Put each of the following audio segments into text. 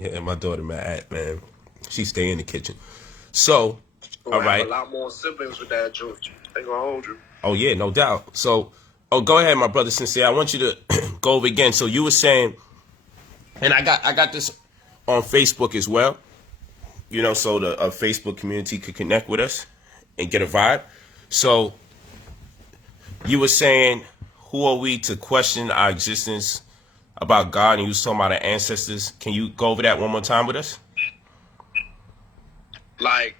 Yeah, my daughter mad, man. She stay in the kitchen. So, all Gonna have a right. lot more siblings with that George. They gonna hold you. Oh yeah, no doubt. So, go ahead, my brother Sincere. I want you to go over again. So you were saying, and I got this on Facebook as well. You know, so the Facebook community could connect with us and get a vibe. So you were saying, who are we to question our existence about God? And you was talking about our ancestors. Can you go over that one more time with us? Like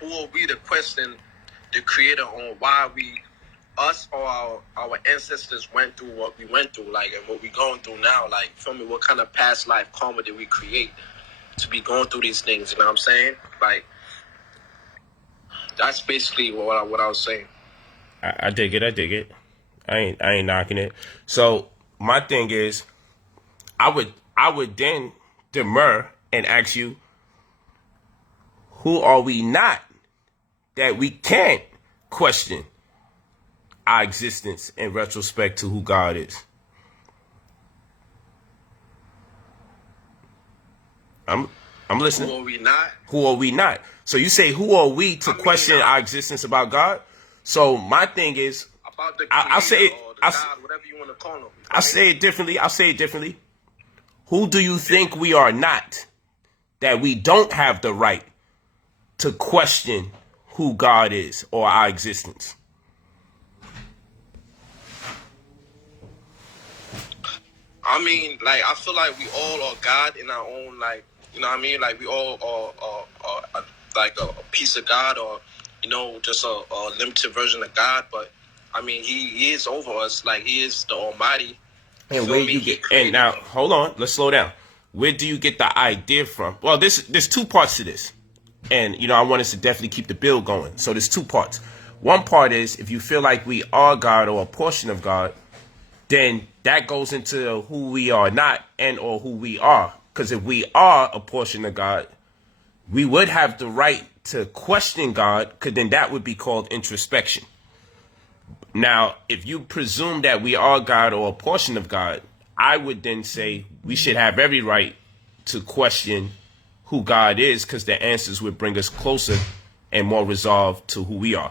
who are we to question the Creator on why us or our ancestors went through what we went through, like, and what we going through now? Like, feel me? What kind of past life karma did we create to be going through these things? You know what I'm saying? Like, that's basically what I was saying. I dig it. I dig it. I ain't knocking it. So my thing is, I would then demur and ask you, who are we not that we can't question our existence in retrospect to who God is? I'm listening. Who are we not? Who are we not? So you say, who are we to question our existence about God? So my thing is, about the I'll say it. or the God, whatever you want to call him. I'll say it differently. I'll say it differently. Who do you think we are not that we don't have the right to question who God is or our existence? I mean, like, I feel like we all are God in our own, like, you know what I mean? Like, we all are like a piece of God, or, you know, just a limited version of God. But, I mean, he is over us. Like, he is the Almighty. And where you get, and now, hold on, let's slow down. Where do you get the idea from? Well, there's two parts to this. And, you know, I want us to definitely keep the bill going. So there's two parts. One part is, if you feel like we are God or a portion of God, then that goes into who we are not and or who we are. Because if we are a portion of God, we would have the right to question God, because then that would be called introspection. Now, if you presume that we are God or a portion of God, I would then say we should have every right to question who God is, because the answers would bring us closer and more resolved to who we are.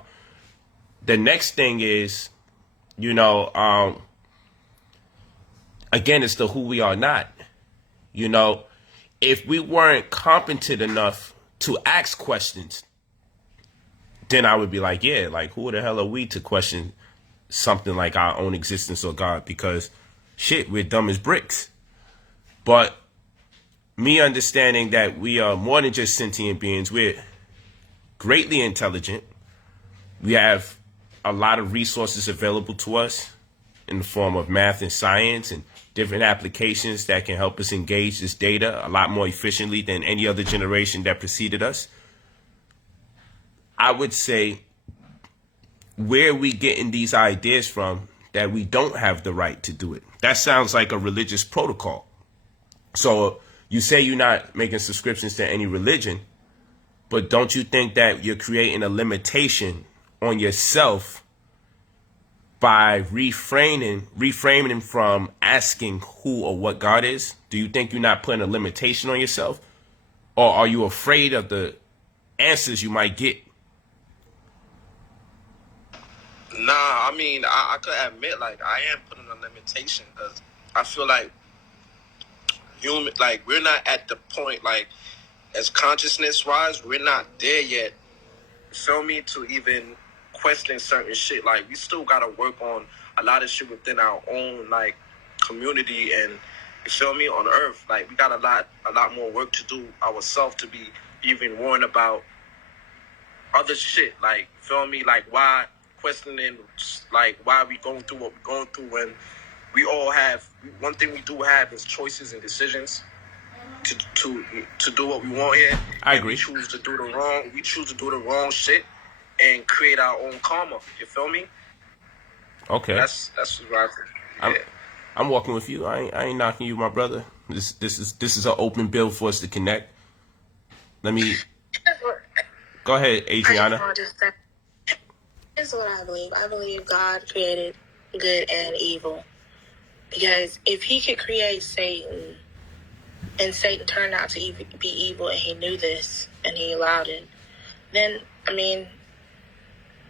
The next thing is, you know, again, it's the who we are not. You know, if we weren't competent enough to ask questions, then I would be like, yeah, like, who the hell are we to question something like our own existence or God? Because shit, we're dumb as bricks. But me understanding that we are more than just sentient beings, we're greatly intelligent. We have a lot of resources available to us in the form of math and science and different applications that can help us engage this data a lot more efficiently than any other generation that preceded us. I would say, where are we getting these ideas from that we don't have the right to do it? That sounds like a religious protocol. So you say you're not making subscriptions to any religion, but don't you think that you're creating a limitation on yourself by reframing from asking who or what God is? Do you think you're not putting a limitation on yourself? Or are you afraid of the answers you might get? Nah, I mean, I could admit, like, I am putting a limitation, because I feel like we're not at the point, like, as consciousness wise, we're not there yet. Feel me? To even question certain shit. Like, we still gotta work on a lot of shit within our own, like, community, and you feel me, on Earth. Like, we got a lot more work to do ourselves to be even worrying about other shit. Like, feel me? Like, why questioning, like, why we going through what we're going through, when we all have, one thing we do have is choices and decisions to do what we want here. I agree. We choose to do the wrong shit and create our own karma. You feel me? Okay. That's what I think. I'm walking with you. I ain't knocking you, my brother. This is an open bill for us to connect. Let me go ahead, Adriana. This is what I believe. I believe God created good and evil. Because if he could create Satan and Satan turned out to be evil, and he knew this, and he allowed it, then, I mean,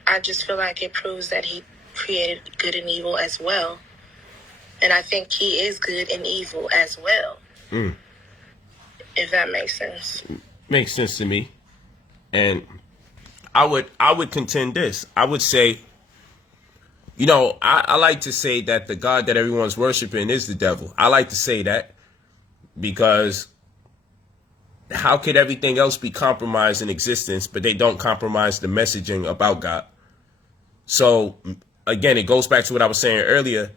I just feel like it proves that he created good and evil as well. And I think he is good and evil as well. If that makes sense. Makes sense to me. And I would contend this. I would say, you know, I like to say that the God that everyone's worshiping is the devil. I like to say that because how could everything else be compromised in existence, but they don't compromise the messaging about God? So, again, it goes back to what I was saying earlier.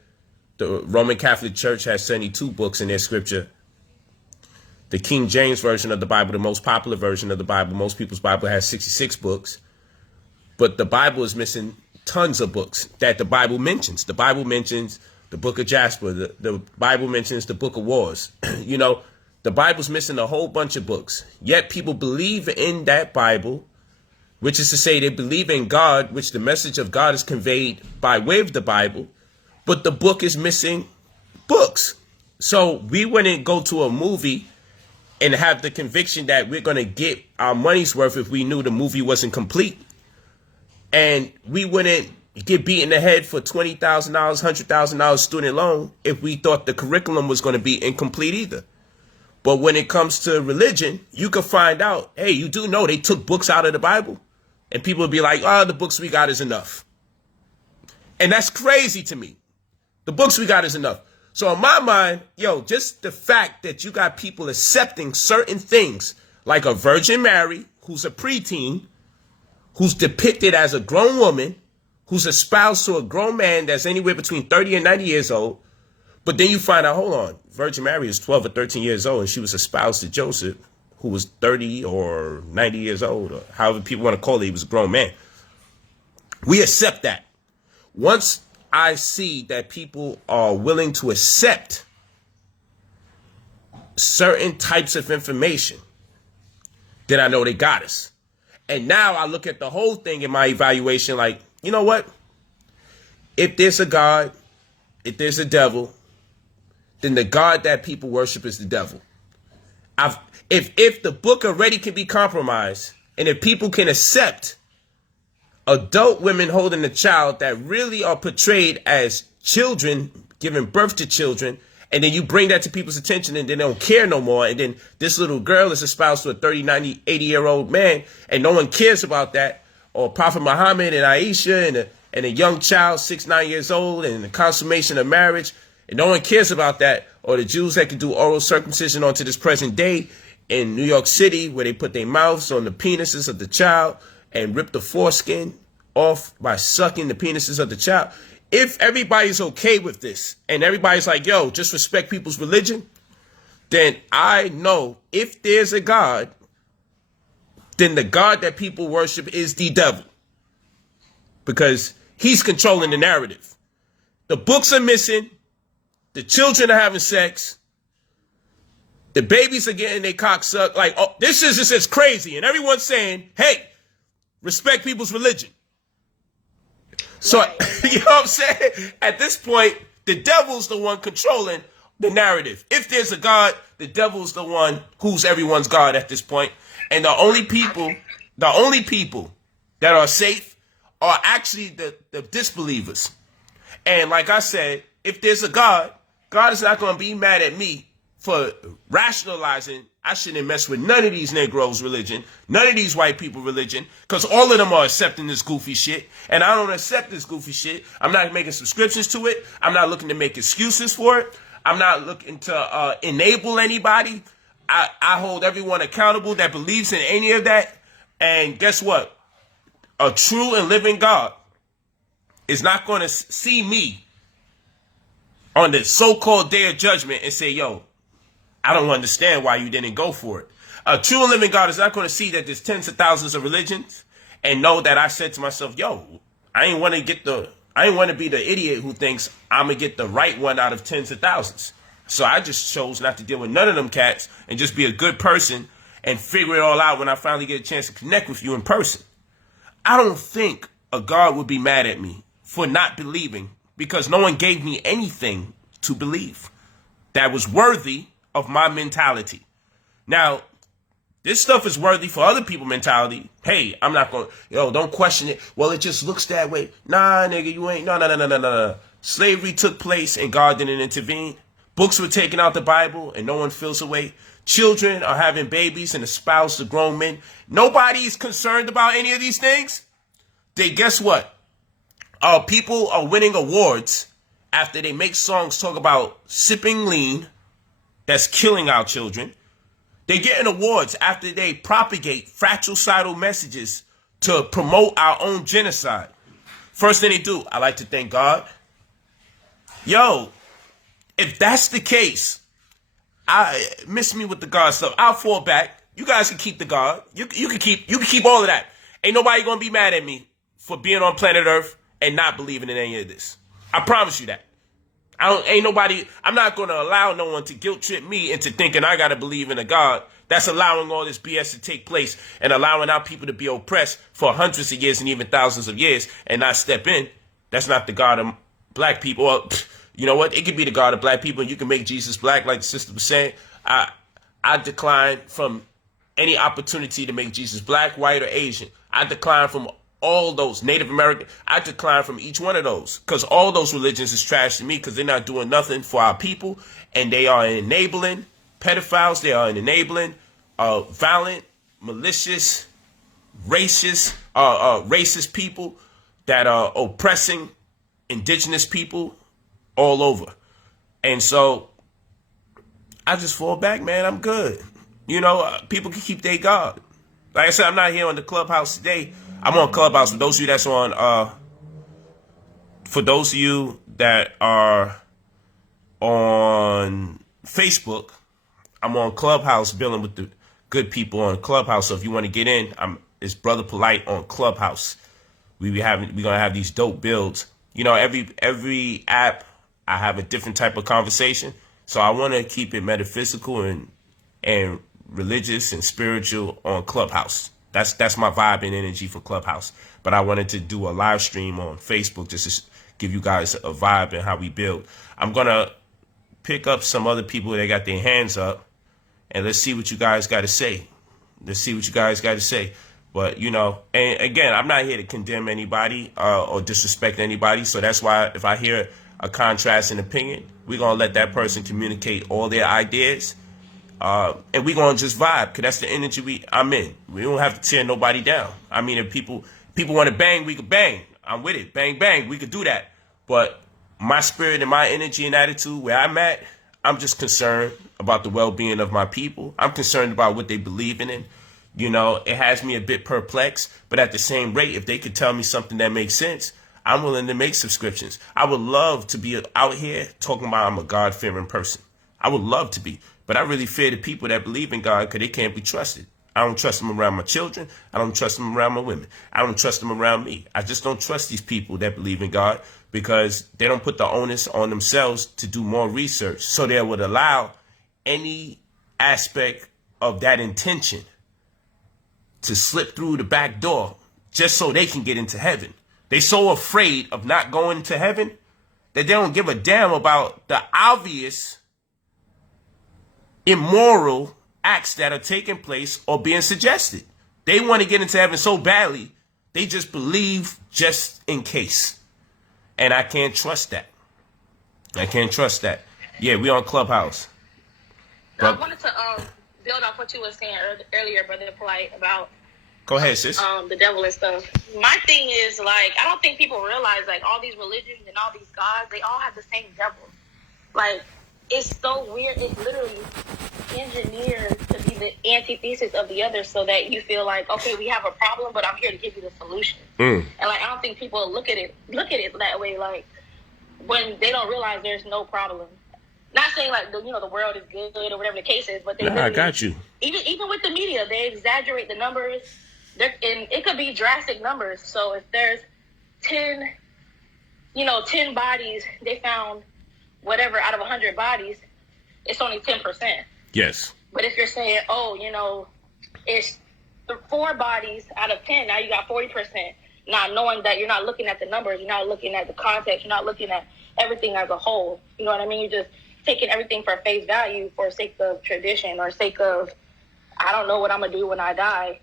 The Roman Catholic Church has 72 books in their scripture. The King James Version of the Bible, the most popular version of the Bible, most people's Bible has 66 books. But the Bible is missing tons of books that the Bible mentions. The Bible mentions the book of Jasper. The Bible mentions the book of Wars. You know, the Bible's missing a whole bunch of books. Yet people believe in that Bible, which is to say they believe in God, which the message of God is conveyed by way of the Bible. But the book is missing books. So we wouldn't go to a movie and have the conviction that we're going to get our money's worth if we knew the movie wasn't complete. And we wouldn't get beat in the head for $20,000, $100,000 student loan if we thought the curriculum was going to be incomplete either. But when it comes to religion, you can find out, hey, you do know they took books out of the Bible. And people would be like, oh, the books we got is enough. And that's crazy to me. The books we got is enough. So in my mind, yo, just the fact that you got people accepting certain things like a Virgin Mary, who's a preteen, who's depicted as a grown woman, who's espoused to a grown man that's anywhere between 30 and 90 years old. But then you find out, hold on, Virgin Mary is 12 or 13 years old, and she was espoused to Joseph, who was 30 or 90 years old, or however people want to call it, he was a grown man. We accept that. Once I see that people are willing to accept certain types of information, then I know they got us. And now I look at the whole thing in my evaluation like, you know what? If there's a God, if there's a devil, then the God that people worship is the devil. If the book already can be compromised, and if people can accept adult women holding a child that really are portrayed as children, giving birth to children, and then you bring that to people's attention and they don't care no more, and then this little girl is espoused to a 30, 90, 80-year-old man, and no one cares about that, or Prophet Muhammad and Aisha and a young child, 6, 9 years old, and the consummation of marriage, and no one cares about that, or the Jews that can do oral circumcision onto this present day in New York City, where they put their mouths on the penises of the child and rip the foreskin off by sucking the penises of the child. If everybody's okay with this and everybody's like, yo, just respect people's religion, then I know if there's a God, then the God that people worship is the devil, because he's controlling the narrative. The books are missing. The children are having sex. The babies are getting their cock sucked. Like, oh, this is just crazy. And everyone's saying, hey, respect people's religion. So, you know what I'm saying? At this point, the devil's the one controlling the narrative. If there's a God, the devil's the one who's everyone's God at this point. And the only people that are safe are actually the disbelievers. And like I said, if there's a God, God is not going to be mad at me for rationalizing I shouldn't mess with none of these Negroes' religion, none of these white people religion, because all of them are accepting this goofy shit, and I don't accept this goofy shit. I'm not making subscriptions to it. I'm not looking to make excuses for it. I'm not looking to enable anybody. I hold everyone accountable that believes in any of that, and guess what? A true and living God is not going to see me on the so-called day of judgment and say, yo, I don't understand why you didn't go for it. A true and living God is not going to see that there's tens of thousands of religions and know that I said to myself, yo, I ain't want to be the idiot who thinks I'm going to get the right one out of tens of thousands. So I just chose not to deal with none of them cats and just be a good person and figure it all out when I finally get a chance to connect with you in person. I don't think a God would be mad at me for not believing, because no one gave me anything to believe that was worthy of my mentality. Now, this stuff is worthy for other people's mentality. Hey, I'm not going to, don't question it. Well, it just looks that way. Nah, nigga, you ain't, no. Slavery took place and God didn't intervene. Books were taken out the Bible and no one feels away. Children are having babies and espoused to grown men. Nobody's concerned about any of these things. Guess what? People are winning awards after they make songs talk about sipping lean that's killing our children. They're getting awards after they propagate fratricidal messages to promote our own genocide. First thing they do, I like to thank God. Yo, if that's the case, I miss me with the God stuff. I'll fall back. You guys can keep the God. You can keep all of that. Ain't nobody gonna be mad at me for being on planet Earth and not believing in any of this. I promise you that. I'm not going to allow no one to guilt trip me into thinking I got to believe in a God that's allowing all this BS to take place and allowing our people to be oppressed for hundreds of years and even thousands of years and not step in. That's not the God of black people. Well, you know what? It could be the God of black people and you can make Jesus black like the sister was saying. I decline from any opportunity to make Jesus black, white, or Asian. I decline from all those Native American. I decline from each one of those because all those religions is trash to me because they're not doing nothing for our people and they are enabling pedophiles. They are enabling violent, malicious, racist people that are oppressing indigenous people all over. And so I just fall back, man. I'm good. People can keep their God. Like I said, I'm not here on the Clubhouse today. I'm on Clubhouse. For those of you that's on, for those of you that are on Facebook, I'm on Clubhouse building with the good people on Clubhouse. So if you want to get in, it's Brother Polight on Clubhouse. We're gonna have these dope builds. Every app I have a different type of conversation. So I want to keep it metaphysical and religious and spiritual on Clubhouse. That's my vibe and energy for Clubhouse. But I wanted to do a live stream on Facebook just to give you guys a vibe and how we build. I'm going to pick up some other people that got their hands up and let's see what you guys got to say. But, and again, I'm not here to condemn anybody or disrespect anybody. So that's why if I hear a contrast in opinion, we're going to let that person communicate all their ideas. And we're going to just vibe because that's the energy I'm in. We don't have to tear nobody down. I mean, if people want to bang, we could bang. I'm with it. Bang, bang. We could do that. But my spirit and my energy and attitude where I'm at, I'm just concerned about the well-being of my people. I'm concerned about what they believe in. It has me a bit perplexed. But at the same rate, if they could tell me something that makes sense, I'm willing to make subscriptions. I would love to be out here talking about I'm a God-fearing person. I would love to be. But I really fear the people that believe in God because they can't be trusted. I don't trust them around my children. I don't trust them around my women. I don't trust them around me. I just don't trust these people that believe in God because they don't put the onus on themselves to do more research. So they would allow any aspect of that intention to slip through the back door just so they can get into heaven. They're so afraid of not going to heaven that they don't give a damn about the obvious immoral acts that are taking place or being suggested. They want to get into heaven so badly, they just believe just in case. And I can't trust that. Yeah, we on Clubhouse. So I wanted to build off what you were saying earlier, Brother Polight, about go ahead, sis. The devil and stuff. My thing is, I don't think people realize, all these religions and all these gods, they all have the same devil. It's so weird. It's literally engineered to be the antithesis of the other so that you feel like, okay, we have a problem, but I'm here to give you the solution. And I don't think people look at it that way, when they don't realize there's no problem. Not saying the world is good or whatever the case is, but I got you. Even with the media, they exaggerate the numbers. And it could be drastic numbers. So if there's 10 bodies, they found whatever out of 100 bodies, it's only 10%. Yes. But if you're saying, it's 4 bodies out of 10, now you got 40%. Not knowing that you're not looking at the numbers, you're not looking at the context, you're not looking at everything as a whole. You know what I mean? You're just taking everything for face value for sake of tradition or sake of, I don't know what I'm going to do when I die,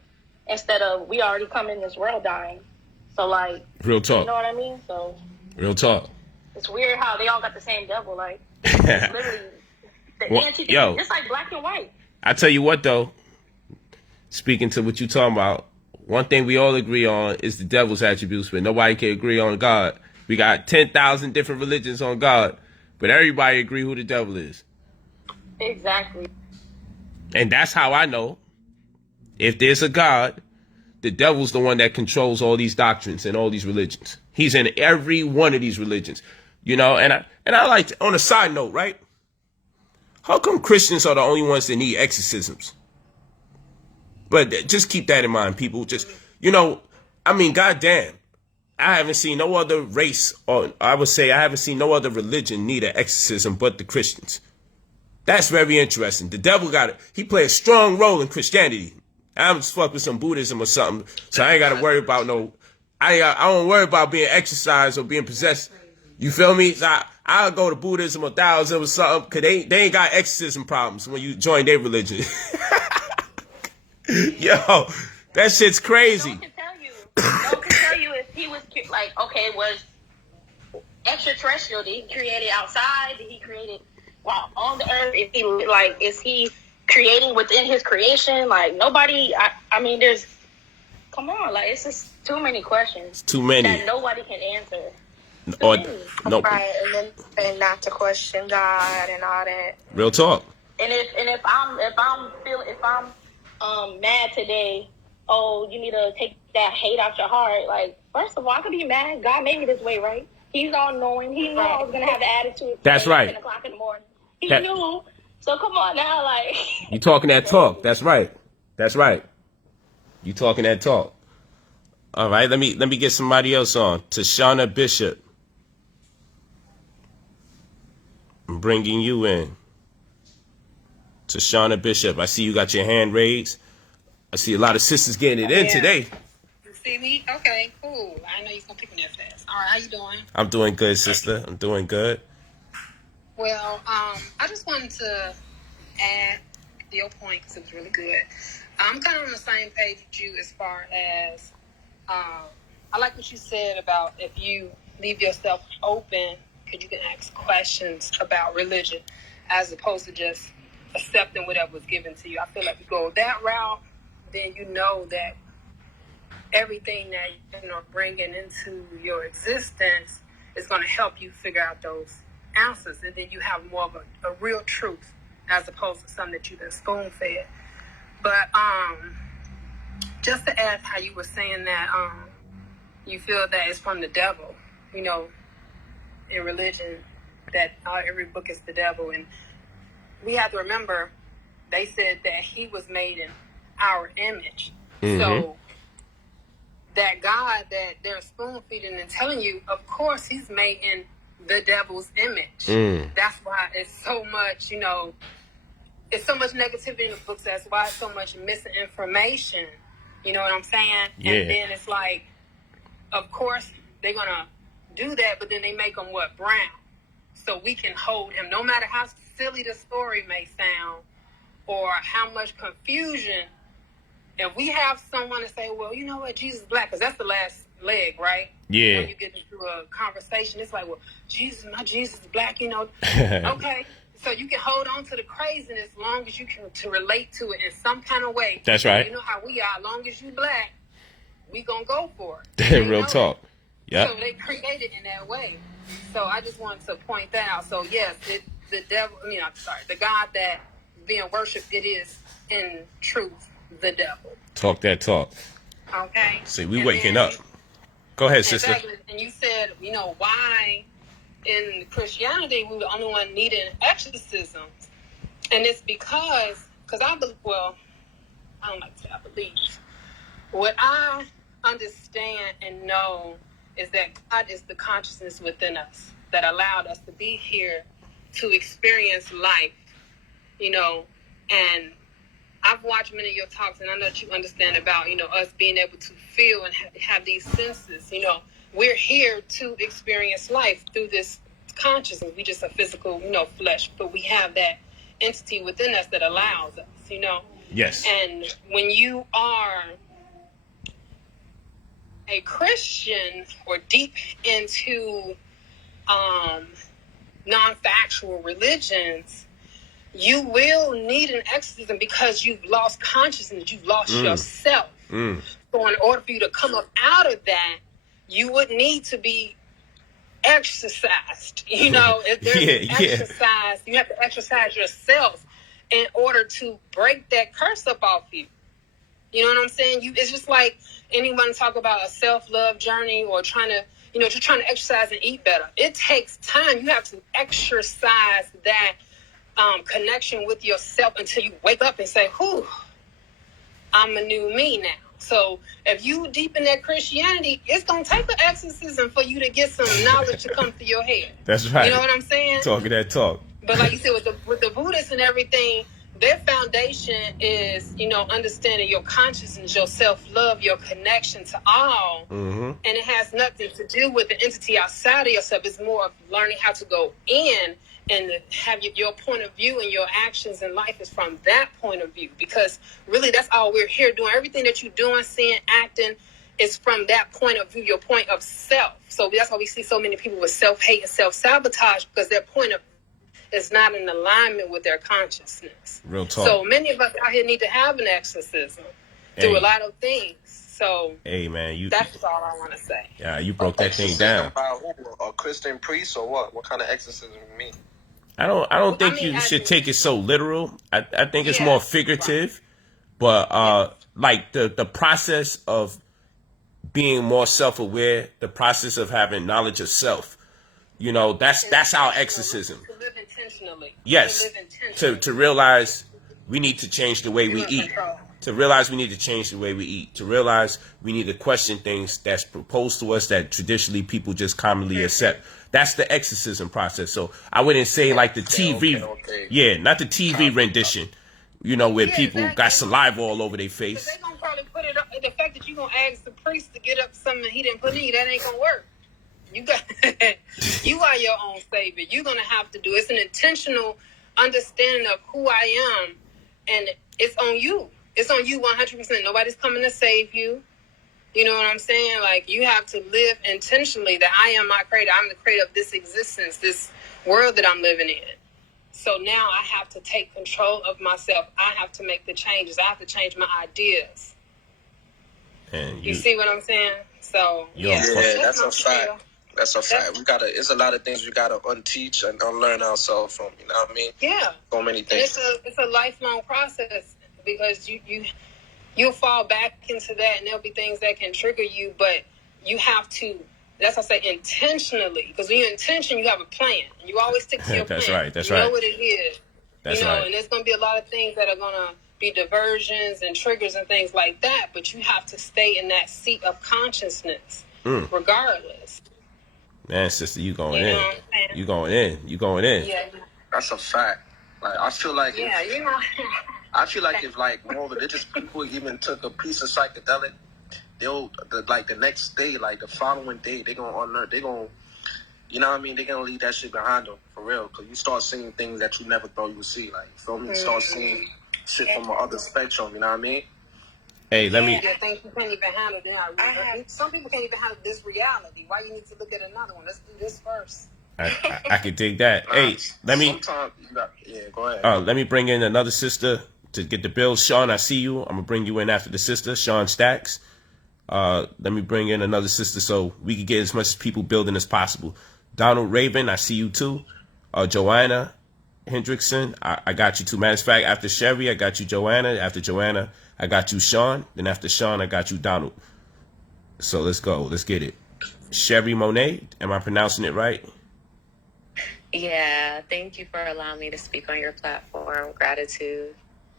instead of we already come in this world dying. So, like, Real talk. you know what I mean? So, Real talk. it's weird how they all got the same devil. Like, it's literally the anti-thing. Yo, It's like black and white. I tell you what, though, speaking to what you talking about, one thing we all agree on is the devil's attributes, but nobody can agree on God. We got 10,000 different religions on God, but everybody agree who the devil is. Exactly. And that's how I know if there's a God, the devil's the one that controls all these doctrines and all these religions. He's in every one of these religions, you know. And I like to, on a side note, right? How come Christians are the only ones that need exorcisms? But just keep that in mind, people. Just, you know, I mean, goddamn, I haven't seen no other race, or I would say I haven't seen no other religion need an exorcism but the Christians. That's very interesting. The devil got it. He played a strong role in Christianity. I'm just fuck with some Buddhism or something, so I ain't got to worry about no. I don't worry about being exorcised or being possessed. You feel me? So I'll go to Buddhism or Taoism or something, because they ain't got exorcism problems when you join their religion. Yo, that shit's crazy. No one can tell you if he was, like, okay, was extraterrestrial? Did he create it outside? Did he create it while on the earth? Is he creating within his creation? Like, nobody, I mean, come on, like, it's just too many questions. Too many. That nobody can answer. Or, no. Right, and not to question God and all that. Real talk. And if I'm mad today, oh, you need to take that hate out your heart. Like, first of all, I could be mad. God made me this way, right? He's all knowing. He knew I was gonna have the attitude. That's right. 10 o'clock in the morning. He knew. So come on now, like. You talking that talk? That's right. That's right. You talking that talk? All right. Let me get somebody else on. Tashana Bishop. I'm bringing you in. Tashana Bishop. I see you got your hand raised. I see a lot of sisters getting it in today. You see me? Okay, cool. I know you're going to pick me that fast. All right, how you doing? I'm doing good, sister. I'm doing good. Well, I just wanted to add to your point because it was really good. I'm kind of on the same page with you as far as I like what you said about if you leave yourself open, because you can ask questions about religion as opposed to just accepting whatever was given to you. I feel like you go that route, then you know that everything that you're bringing into your existence is going to help you figure out those answers, and then you have more of a real truth as opposed to something that you've been spoon-fed. But just to add how you were saying that you feel that it's from the devil, you know, in religion, that every book is the devil, and we have to remember they said that he was made in our image. Mm-hmm. So that God that they're spoon feeding and telling you, of course, he's made in the devil's image. That's why it's so much, you know, it's so much negativity in the books. That's why it's so much misinformation. You know what I'm saying? Yeah. And then it's like, of course, they're going to do that, but then they make them brown. So we can hold him, no matter how silly the story may sound or how much confusion. If we have someone to say, well, you know what, Jesus is black, because that's the last leg, right? Yeah. When you get into a conversation, it's like, well, my Jesus is black, you know. Okay. So you can hold on to the craziness as long as you can to relate to it in some kind of way. That's right. You know how we are. As long as you black, we gonna go for it. Real talk. Yeah. So they created in that way. So I just wanted to point that out. So yes, the devil. The God that is being worshipped, it is in truth the devil. Talk that talk. Okay. See, we waking up. Go ahead, sister. Exactly. And you said, you know, why in Christianity we were the only one needing exorcisms, and it's because I believe. Well, I don't like to say I believe. What I understand and know is that God is the consciousness within us that allowed us to be here to experience life, you know. And I've watched many of your talks, and I know that you understand about, you know, us being able to feel and have these senses. You know, we're here to experience life through this consciousness. We just a physical, flesh, but we have that entity within us that allows us, Yes. And when you are a Christian or deep into non-factual religions, you will need an exorcism because you've lost consciousness, you've lost yourself. So in order for you to come up out of that, you would need to be exercised. If there's exercise, you have to exercise yourself in order to break that curse up off you. You know what I'm saying? It's just like anyone talk about a self-love journey or trying to, you're trying to exercise and eat better. It takes time. You have to exercise that connection with yourself until you wake up and say, whew, I'm a new me now. So if you deep in that Christianity, it's going to take an exorcism for you to get some knowledge to come through your head. That's right. You know what I'm saying? Talking that talk. But like you said, with the Buddhists and everything, their foundation is, understanding your consciousness, your self-love, your connection to all. And it has nothing to do with the entity outside of yourself. It's more of learning how to go in and have your point of view and your actions in life is from that point of view. Because really, that's all we're here doing. Everything that you're doing, saying, acting is from that point of view, your point of self. So that's why we see so many people with self-hate and self-sabotage, because their point of is not in alignment with their consciousness. Real talk. So many of us out here need to have an exorcism through a lot of things. So hey man, that's all I want to say. Yeah, you broke that thing down. A Christian priest or what? What kind of exorcism you mean? I don't think you should take it so literal. I think it's more figurative. Right. But like the process of being more self-aware, the process of having knowledge of self, that's our exorcism. To live intentionally. Yes. To realize we need to change the way we eat. To realize we need to change the way we eat. To realize we need to question things that's proposed to us that traditionally people just commonly accept. That's the exorcism process. So I wouldn't say like the TV. Okay. Yeah, not the TV rendition. Where people got saliva all over their face. They're going to probably put it up. The fact that you're going to ask the priest to get up something he didn't put in you, that ain't going to work. You are your own savior. You're going to have to do it. It's an intentional understanding of who I am, and it's on you. It's on you 100%. Nobody's coming to save you. You know what I'm saying? Like, you have to live intentionally that I am my creator. I'm the creator of this existence, this world that I'm living in. So now I have to take control of myself. I have to make the changes. I have to change my ideas. And you see what I'm saying? So, that's a fact. That's a fact. It's a lot of things we gotta unteach and unlearn ourselves from. You know what I mean? Yeah. So many things. And it's a lifelong process because you'll fall back into that, and there'll be things that can trigger you, but you have to. That's what I say, intentionally. Because when you intention, you have a plan, and you always stick to your that's plan. Right. That's you right. know what it is. That's right. And there's going to be a lot of things that are going to be diversions and triggers and things like that. But you have to stay in that seat of consciousness, regardless. Man, sister, you going in. You going in. You going in. Yeah. That's a fact. Like, I feel like I feel like if like more religious people even took a piece of psychedelic, the next day, like the following day, they're gonna unlearn. They're gonna, you know what I mean? They're gonna leave that shit behind them for real. Cause you start seeing things that you never thought you would see. Like, you feel me? Start seeing shit from another spectrum. You know what I mean? Hey, let me. Things you can't even handle. Some people can't even handle this reality. Why you need to look at another one? Let's do this first. I can dig that. Hey, let me. Go ahead. Let me bring in another sister to get the bill. Sean, I see you. I'm gonna bring you in after the sister, Sean Stacks. Let me bring in another sister so we can get as much people building as possible. Donald Raven, I see you too. Joanna Hendrickson, I got you too. Matter of fact, after Sherry, I got you Joanna. After Joanna, I got you Sean. Then after Sean, I got you Donald. So let's go. Let's get it. Sherry Monet, am I pronouncing it right? Yeah, thank you for allowing me to speak on your platform. Gratitude.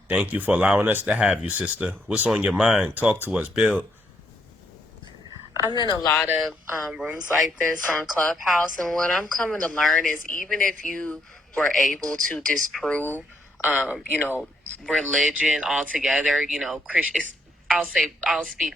Thank you for allowing us to have you, sister. What's on your mind? Talk to us, build. I'm in a lot of rooms like this on Clubhouse, and what I'm coming to learn is even if you were able to disprove, religion altogether, I'll speak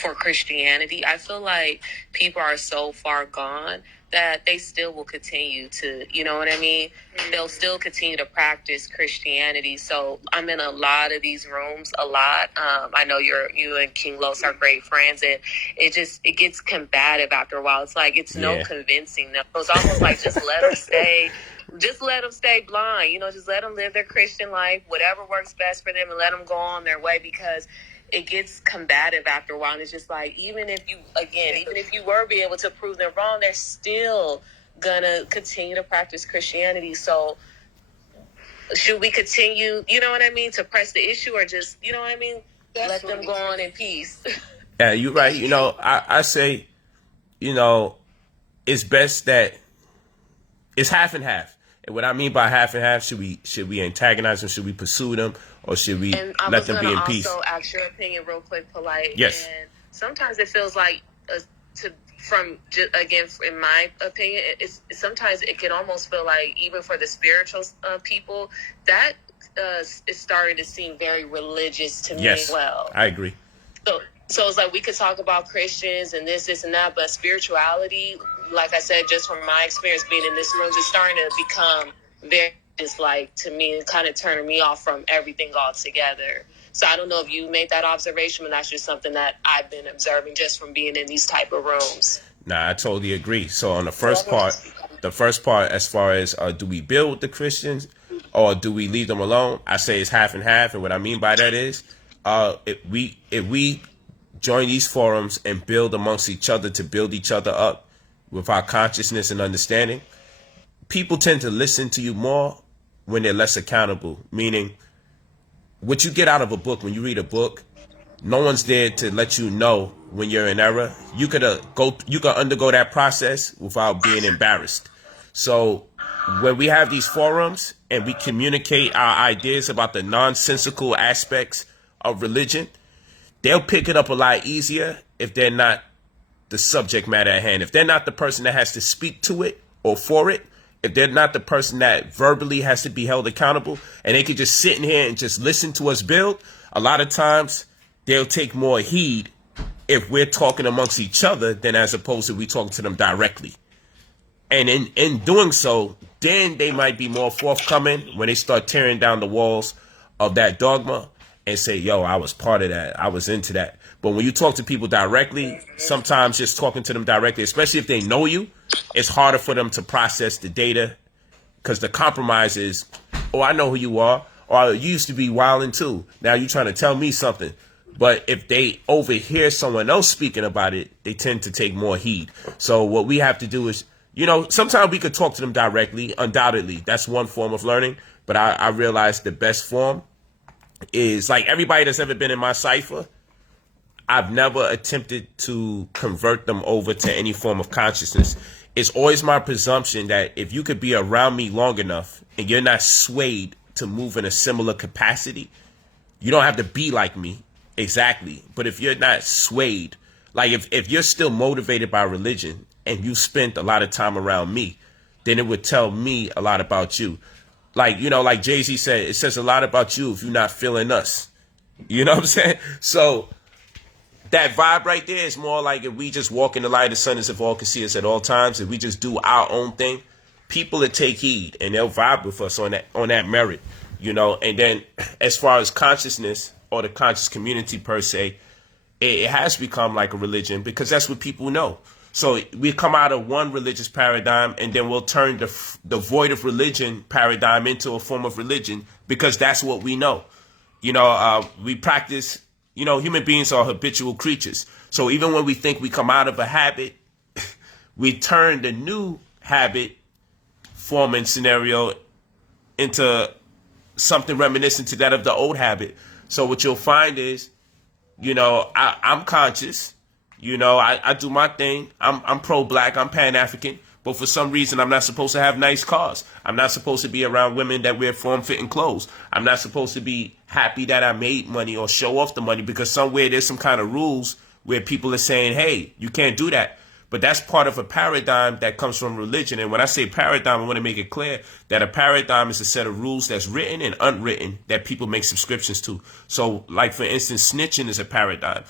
for Christianity. I feel like people are so far gone that they still will continue to, you know what I mean? They'll still continue to practice Christianity. So I'm in a lot of these rooms a lot. I know you and King Los are great friends, and it gets combative after a while. It's like, it's no convincing them. So it's almost like, just let them stay. Just let them stay blind, just let them live their Christian life, whatever works best for them, and let them go on their way, because it gets combative after a while. And it's just like, even if you were be able to prove them wrong, they're still gonna continue to practice Christianity. So should we continue, to press the issue, or just, let them go on in peace? Yeah, you're right. I say, it's best that it's half and half. And what I mean by half and half, should we antagonize them? Should we pursue them? Or should we let them be in peace? I was going to also ask your opinion real quick, Polight. Yes. And sometimes it feels like, in my opinion, sometimes it can almost feel like, even for the spiritual people, that is starting to seem very religious to me as well. I agree. So it's like, we could talk about Christians and this and that, but spirituality, like I said, just from my experience being in this room, is starting to become very, just like, to me, kind of turning me off from everything altogether. So I don't know if you made that observation, but that's just something that I've been observing just from being in these type of rooms. Nah, I totally agree. So on the first part, as far as do we build the Christians or do we leave them alone? I say it's half and half. And what I mean by that is, if we join these forums and build amongst each other to build each other up with our consciousness and understanding, people tend to listen to you more when they're less accountable. Meaning, what you get out of a book, when you read a book, no one's there to let you know when you're in error. You could undergo that process without being embarrassed. So when we have these forums and we communicate our ideas about the nonsensical aspects of religion, they'll pick it up a lot easier if they're not the subject matter at hand. If they're not the person that has to speak to it or for it, if they're not the person that verbally has to be held accountable, and they could just sit in here and just listen to us build, a lot of times they'll take more heed if we're talking amongst each other than as opposed to we talking to them directly. And in doing so, then they might be more forthcoming when they start tearing down the walls of that dogma and say, yo, I was part of that. I was into that. But when you talk to people directly, sometimes just talking to them directly, especially if they know you, it's harder for them to process the data, because the compromise is, oh, I know who you are, or you used to be wilding too. Now you're trying to tell me something. But if they overhear someone else speaking about it, they tend to take more heed. So what we have to do is, sometimes we could talk to them directly. Undoubtedly, that's one form of learning. But I realize the best form is, like, everybody that's ever been in my cipher, I've never attempted to convert them over to any form of consciousness. It's always my presumption that if you could be around me long enough and you're not swayed to move in a similar capacity, you don't have to be like me exactly. But if you're not swayed, like if you're still motivated by religion and you spent a lot of time around me, then it would tell me a lot about you. Like, like Jay-Z said, it says a lot about you if you're not feeling us. You know what I'm saying? So that vibe right there is more like, if we just walk in the light of the sun as if all can see us at all times, if we just do our own thing, people will take heed and they'll vibe with us on that merit, And then as far as consciousness or the conscious community per se, it has become like a religion because that's what people know. So we come out of one religious paradigm and then we'll turn the void of religion paradigm into a form of religion because that's what we know. We practice, human beings are habitual creatures. So even when we think we come out of a habit, we turn the new habit forming scenario into something reminiscent to that of the old habit. So what you'll find is, I'm conscious. I do my thing. I'm pro-black. I'm Pan-African. But for some reason, I'm not supposed to have nice cars. I'm not supposed to be around women that wear form-fitting clothes. I'm not supposed to be happy that I made money or show off the money because somewhere there's some kind of rules where people are saying, hey, you can't do that. But that's part of a paradigm that comes from religion. And when I say paradigm, I want to make it clear that a paradigm is a set of rules that's written and unwritten that people make subscriptions to. So, like, for instance, snitching is a paradigm.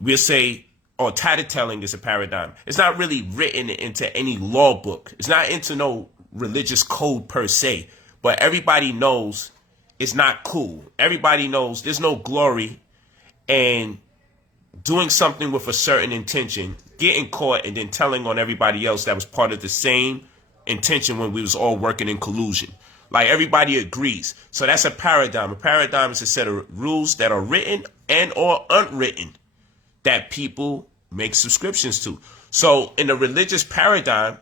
we'll say, or tattletelling is a paradigm. It's not really written into any law book. It's not into no religious code per se, but everybody knows it's not cool. Everybody knows there's no glory in doing something with a certain intention, getting caught, and then telling on everybody else that was part of the same intention when we was all working in collusion. Like, everybody agrees. So that's a paradigm. A paradigm is a set of rules that are written and or unwritten that people make subscriptions to. So in the religious paradigm,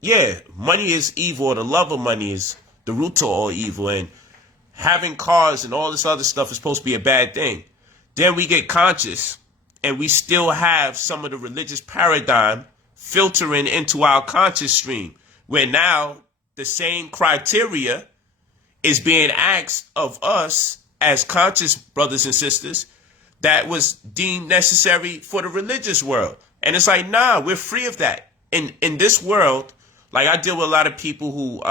yeah, money is evil, or the love of money is the root to all evil, and having cars and all this other stuff is supposed to be a bad thing. Then we get conscious, and we still have some of the religious paradigm filtering into our conscious stream, where now the same criteria is being asked of us as conscious brothers and sisters that was deemed necessary for the religious world. And it's like, nah, we're free of that. In this world, like, I deal with a lot of people who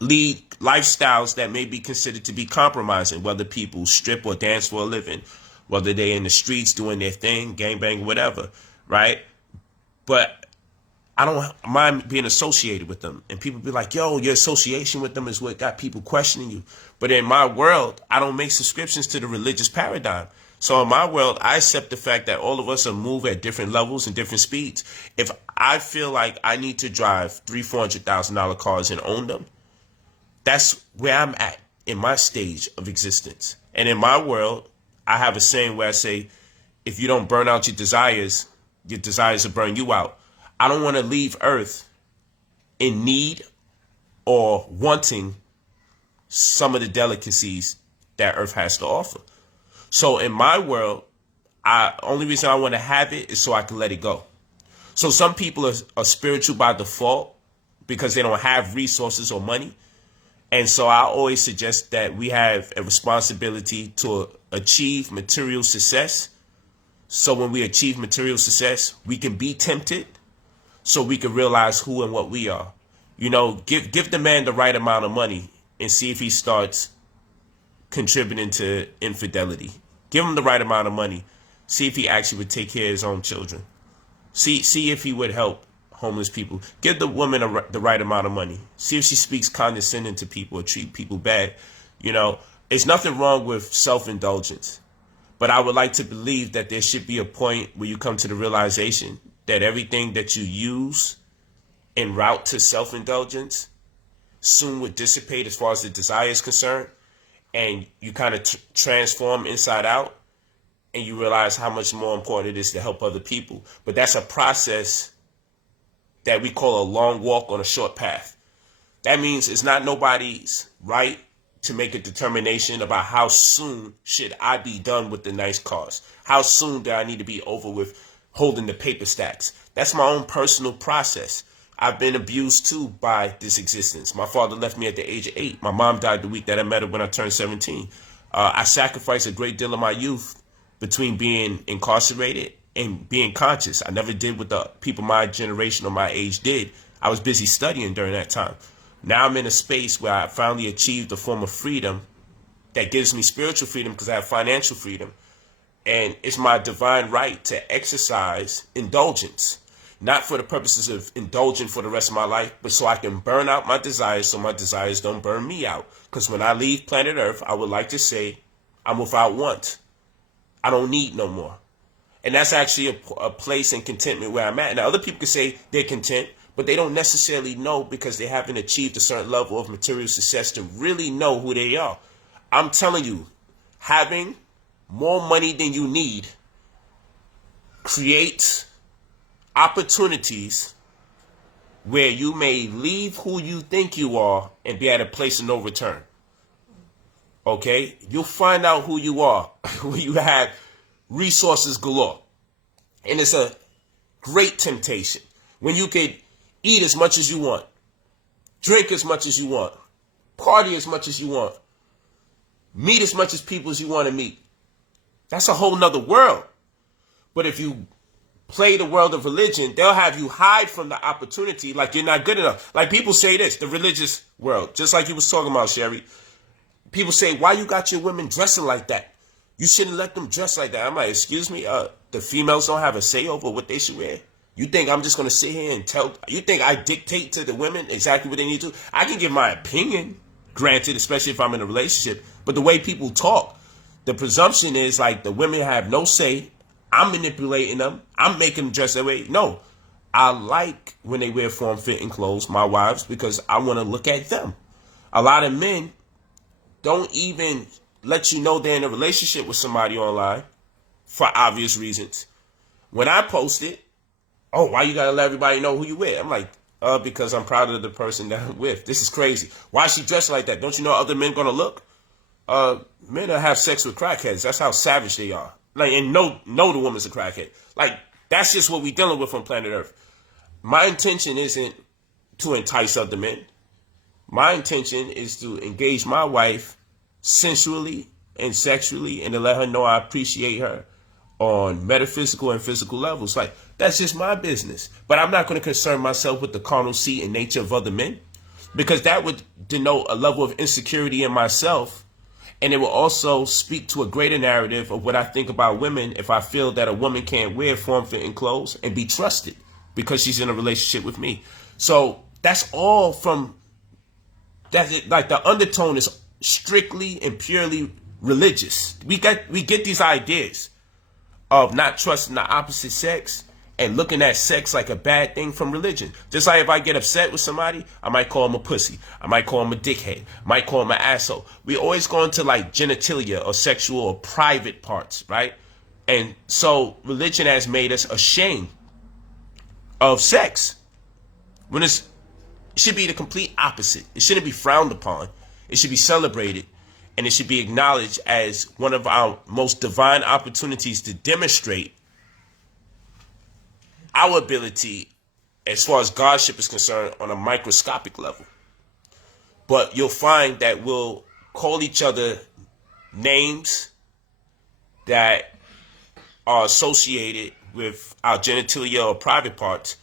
lead lifestyles that may be considered to be compromising, whether people strip or dance for a living, whether they're in the streets doing their thing, gangbang, whatever, right? But I don't mind being associated with them. And people be like, yo, your association with them is what got people questioning you. But in my world, I don't make subscriptions to the religious paradigm. So in my world, I accept the fact that all of us are move at different levels and different speeds. If I feel like I need to drive $300,000-$400,000 cars and own them, that's where I'm at in my stage of existence. And in my world, I have a saying where I say, if you don't burn out your desires will burn you out. I don't want to leave Earth in need or wanting some of the delicacies that Earth has to offer. So in my world, only reason I want to have it is so I can let it go. So some people are spiritual by default because they don't have resources or money. And so I always suggest that we have a responsibility to achieve material success. So when we achieve material success, we can be tempted, so we can realize who and what we are. You know, give the man the right amount of money and see if he starts contributing to infidelity. Give him the right amount of money. See if he actually would take care of his own children. See if he would help homeless people. Give the woman the right amount of money. See if she speaks condescending to people or treat people bad. You know, there's nothing wrong with self-indulgence. But I would like to believe that there should be a point where you come to the realization that everything that you use en route to self-indulgence soon would dissipate as far as the desire is concerned, and you kind of transform inside out, and you realize how much more important it is to help other people. But that's a process that we call a long walk on a short path. That means it's not nobody's right to make a determination about how soon should I be done with the nice cars. How soon do I need to be over with holding the paper stacks? That's my own personal process. I've been abused too by this existence. My father left me at the age of 8. My mom died the week that I met her when I turned 17. I sacrificed a great deal of my youth between being incarcerated and being conscious. I never did what the people my generation or my age did. I was busy studying during that time. Now I'm in a space where I finally achieved a form of freedom that gives me spiritual freedom because I have financial freedom. And it's my divine right to exercise indulgence, not for the purposes of indulging for the rest of my life, but so I can burn out my desires so my desires don't burn me out. Because when I leave planet Earth, I would like to say I'm without want. I don't need no more. And that's actually a place in contentment where I'm at. Now, other people can say they're content, but they don't necessarily know because they haven't achieved a certain level of material success to really know who they are. I'm telling you, having more money than you need creates opportunities where you may leave who you think you are and be at a place of no return. Okay? You'll find out who you are when you have resources galore. And it's a great temptation when you could eat as much as you want, drink as much as you want, party as much as you want, meet as much as people as you want to meet. That's a whole nother world. But if you play the world of religion, they'll have you hide from the opportunity like you're not good enough. Like people say this, the religious world, just like you was talking about, Sherry. People say, why you got your women dressing like that? You shouldn't let them dress like that. I'm like, excuse me, the females don't have a say over what they should wear. You think I'm just going to sit here and you think I dictate to the women exactly what they need to? I can give my opinion, granted, especially if I'm in a relationship, but the way people talk, the presumption is like the women have no say. I'm manipulating them. I'm making them dress that way. No, I like when they wear form-fitting clothes, my wives, because I want to look at them. A lot of men don't even let you know they're in a relationship with somebody online for obvious reasons. When I post it, oh, why you gotta let everybody know who you with? I'm like, because I'm proud of the person that I'm with. This is crazy. Why is she dressed like that? Don't you know other men gonna look? Men that have sex with crackheads, that's how savage they are. Like, and know the woman's a crackhead. Like, that's just what we dealing with on planet Earth. My intention isn't to entice other men. My intention is to engage my wife sensually and sexually and to let her know I appreciate her on metaphysical and physical levels. Like, that's just my business. But I'm not going to concern myself with the carnal seat and nature of other men, because that would denote a level of insecurity in myself. And it will also speak to a greater narrative of what I think about women if I feel that a woman can't wear form-fitting clothes and be trusted because she's in a relationship with me. So that's all from that. Like, the undertone is strictly and purely religious. We get these ideas of not trusting the opposite sex and looking at sex like a bad thing from religion. Just like if I get upset with somebody, I might call him a pussy. I might call him a dickhead. I might call him an asshole. We always go into like genitalia or sexual or private parts, right? And so religion has made us ashamed of sex when it should be the complete opposite. It shouldn't be frowned upon. It should be celebrated, and it should be acknowledged as one of our most divine opportunities to demonstrate our ability as far as Godship is concerned on a microscopic level. But you'll find that we'll call each other names that are associated with our genitalia or private parts,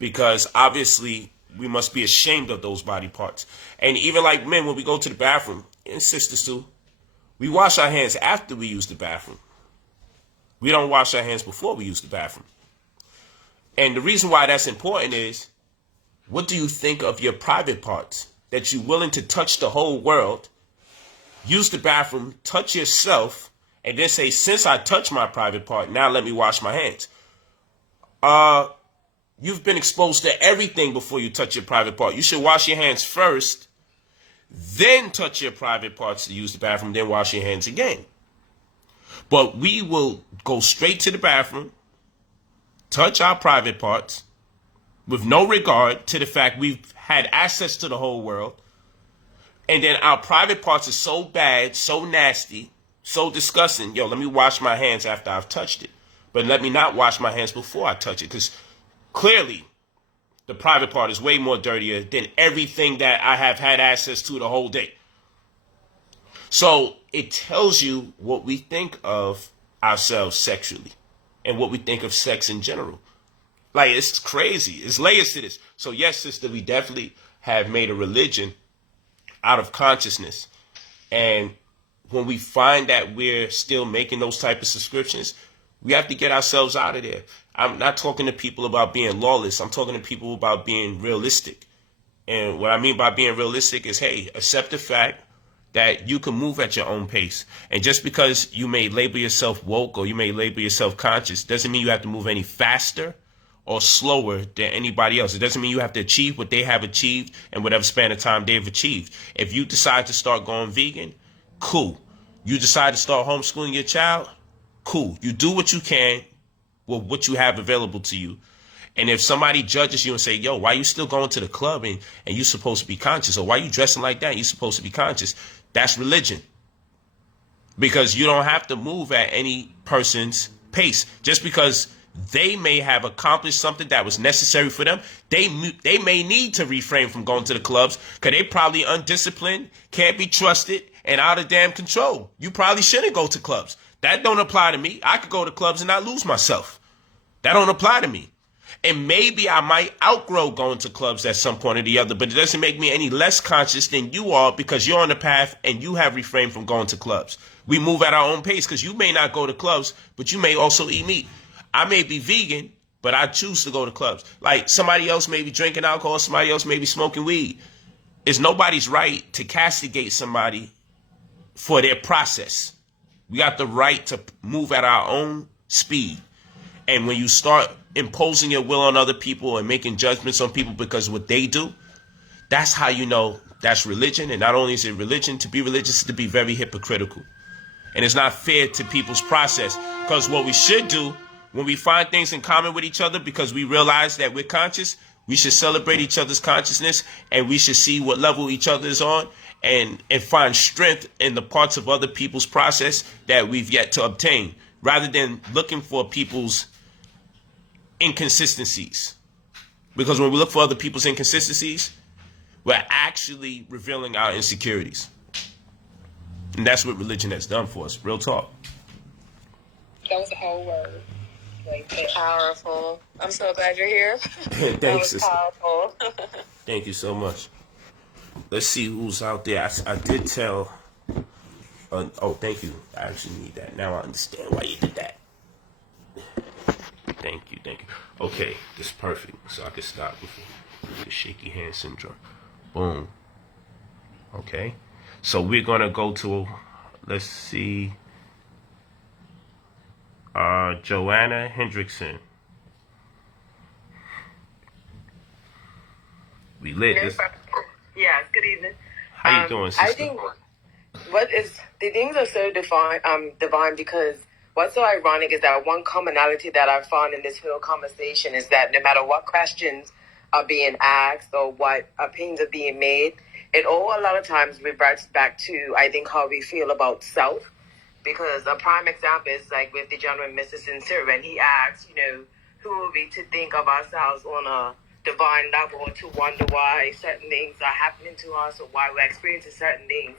because obviously we must be ashamed of those body parts. And even like men, when we go to the bathroom, and sisters too, we wash our hands after we use the bathroom. We don't wash our hands before we use the bathroom. And the reason why that's important is, what do you think of your private parts? That you're willing to touch the whole world, use the bathroom, touch yourself, and then say, since I touched my private part, now let me wash my hands. You've been exposed to everything before you touch your private part. You should wash your hands first, then touch your private parts to use the bathroom, then wash your hands again. But we will go straight to the bathroom, touch our private parts, with no regard to the fact we've had access to the whole world. And then our private parts are so bad, so nasty, so disgusting. Yo, let me wash my hands after I've touched it. But let me not wash my hands before I touch it, because clearly the private part is way more dirtier than everything that I have had access to the whole day. So it tells you what we think of ourselves sexually and what we think of sex in general. Like, it's crazy. It's layers to this. So yes, sister, we definitely have made a religion out of consciousness. And when we find that we're still making those type of subscriptions, we have to get ourselves out of there. I'm not talking to people about being lawless. I'm talking to people about being realistic. And what I mean by being realistic is, hey, accept the fact that you can move at your own pace. And just because you may label yourself woke or you may label yourself conscious doesn't mean you have to move any faster or slower than anybody else. It doesn't mean you have to achieve what they have achieved in whatever span of time they've achieved. If you decide to start going vegan, cool. You decide to start homeschooling your child, cool. You do what you can with what you have available to you. And if somebody judges you and say, yo, why you still going to the club and you supposed to be conscious? Or why you dressing like that? You supposed to be conscious. That's religion. Because you don't have to move at any person's pace. Just because they may have accomplished something that was necessary for them, they may need to refrain from going to the clubs because they probably undisciplined, can't be trusted, and out of damn control. You probably shouldn't go to clubs. That don't apply to me. I could go to clubs and not lose myself. That don't apply to me. And maybe I might outgrow going to clubs at some point or the other, but it doesn't make me any less conscious than you are because you're on the path and you have refrained from going to clubs. We move at our own pace because you may not go to clubs, but you may also eat meat. I may be vegan, but I choose to go to clubs. Like somebody else may be drinking alcohol, somebody else may be smoking weed. It's nobody's right to castigate somebody for their process. We got the right to move at our own speed. And when you start imposing your will on other people and making judgments on people because of what they do, that's how you know that's religion. And not only is it religion, to be religious is to be very hypocritical. And it's not fair to people's process. Because what we should do when we find things in common with each other because we realize that we're conscious, we should celebrate each other's consciousness and we should see what level each other is on and find strength in the parts of other people's process that we've yet to obtain, rather than looking for people's inconsistencies. Because when we look for other people's inconsistencies, we're actually revealing our insecurities. And that's what religion has done for us. Real talk. That was a whole word. Like, Powerful. I'm so glad you're here. Thanks, That was sister. powerful. Thank you so much. Let's see who's out there. I did tell. Oh, thank you. I actually need that. Now I understand why you did that. Thank you. Okay, this is perfect. So I can stop with the shaky hand syndrome. Boom. Okay. So we're going to go to, let's see, Joanna Hendrickson. We lit. Yes, good evening. How you doing, sister? I think the things are so divine because what's so ironic is that one commonality that I found in this whole conversation is that no matter what questions are being asked or what opinions are being made, it all a lot of times reverts back to, I think, how we feel about self. Because a prime example is like with the gentleman, Mr. Sincere, when he asks, who are we to think of ourselves on a divine level or to wonder why certain things are happening to us or why we're experiencing certain things.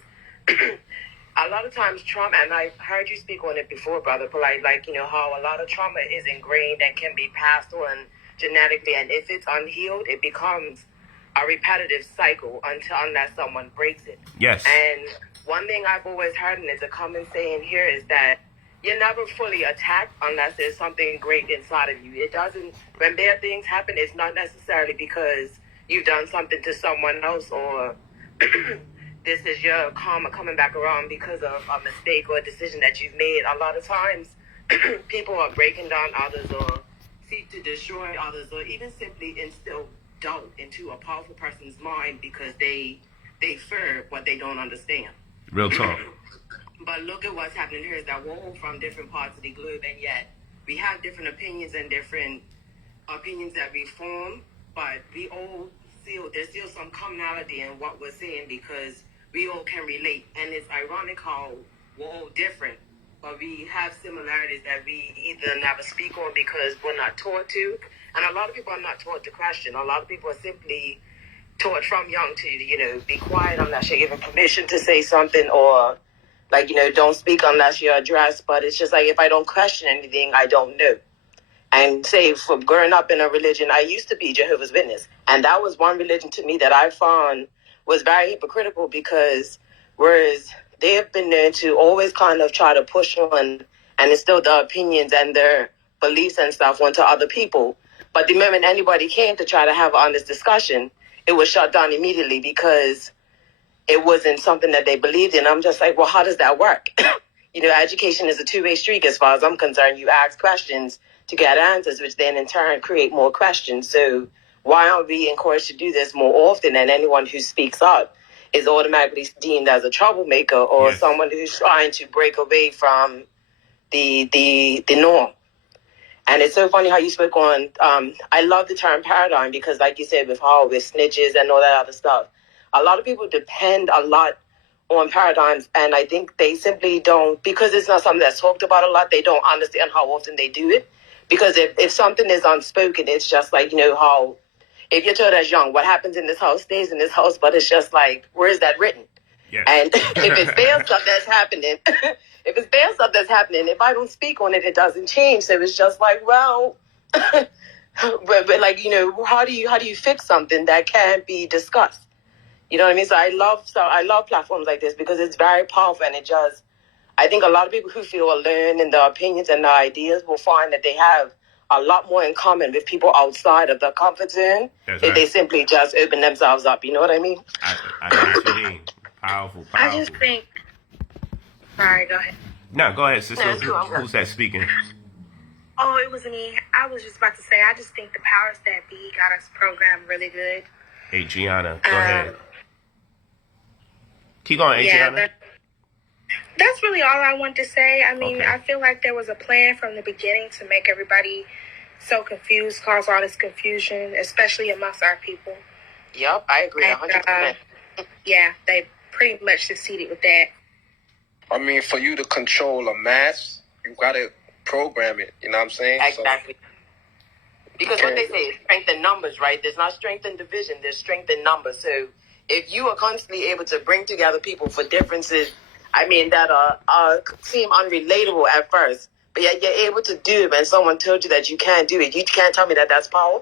A lot of times trauma, and I've heard you speak on it before, Brother Polight, how a lot of trauma is ingrained and can be passed on genetically, and if it's unhealed, it becomes a repetitive cycle unless someone breaks it. Yes. And one thing I've always heard, and it's a common saying here, is that you're never fully attacked unless there's something great inside of you. It doesn't, when bad things happen, it's not necessarily because you've done something to someone else or this is your karma coming back around because of a mistake or a decision that you've made. A lot of times people are breaking down others or seek to destroy others or even simply instill doubt into a powerful person's mind because they fear what they don't understand. Real talk. But look at what's happening here is that we're all from different parts of the globe, and yet we have different opinions and different opinions that we form, but we all there's still some commonality in what we're saying because we all can relate. And it's ironic how we're all different, but we have similarities that we either never speak on because we're not taught to. And a lot of people are not taught to question. A lot of people are simply taught from young to, be quiet unless you're given permission to say something or, don't speak unless you're addressed. But it's just like, if I don't question anything, I don't know. And say, from growing up in a religion, I used to be Jehovah's Witness. And that was one religion to me that I found was very hypocritical because whereas they have been known to always kind of try to push on and instill their opinions and their beliefs and stuff onto other people. But the moment anybody came to try to have an honest discussion, it was shut down immediately because it wasn't something that they believed in. I'm just like, well, how does that work? Education is a two-way street as far as I'm concerned. You ask questions to get answers, which then in turn create more questions. So why aren't we encouraged to do this more often? And anyone who speaks up is automatically deemed as a troublemaker or someone who's trying to break away from the norm. And it's so funny how you spoke on, I love the term paradigm because like you said, with snitches and all that other stuff, a lot of people depend a lot on paradigms. And I think they simply don't, because it's not something that's talked about a lot, they don't understand how often they do it. Because if something is unspoken, it's just like, how if you're told as young, what happens in this house stays in this house, but it's just like, where is that written? Yes. And if it's bad stuff that's happening, if I don't speak on it, it doesn't change. So it's just like, well, but like, you know, how do you fix something that can't be discussed? You know what I mean? So I love platforms like this because it's very powerful, and I think a lot of people who feel alone in their opinions and their ideas will find that they have a lot more in common with people outside of the comfort zone if they simply just open themselves up. You know what I mean? I know what you mean. Powerful. I just think. Sorry, go ahead. No, go ahead, sister. No, Who's that speaking? Oh, it was me. I was just about to say, I just think the powers that be got us programmed really good. Adriana, go ahead. Keep going, Adriana. Yeah, that's really all I want to say. I mean, Okay. I feel like there was a plan from the beginning to make everybody so confused, cause all this confusion, especially amongst our people. Yep, I agree 100%. Yeah, they pretty much succeeded with that. I mean, for you to control a mass, you gotta program it. You know what I'm saying? Exactly. Because what they say is strength in numbers, right? There's not strength in division, there's strength in numbers. So if you are constantly able to bring together people for differences, I mean, that seem unrelatable at first, but yet you're able to do it, and someone told you that you can't do it. You can't tell me that that's power.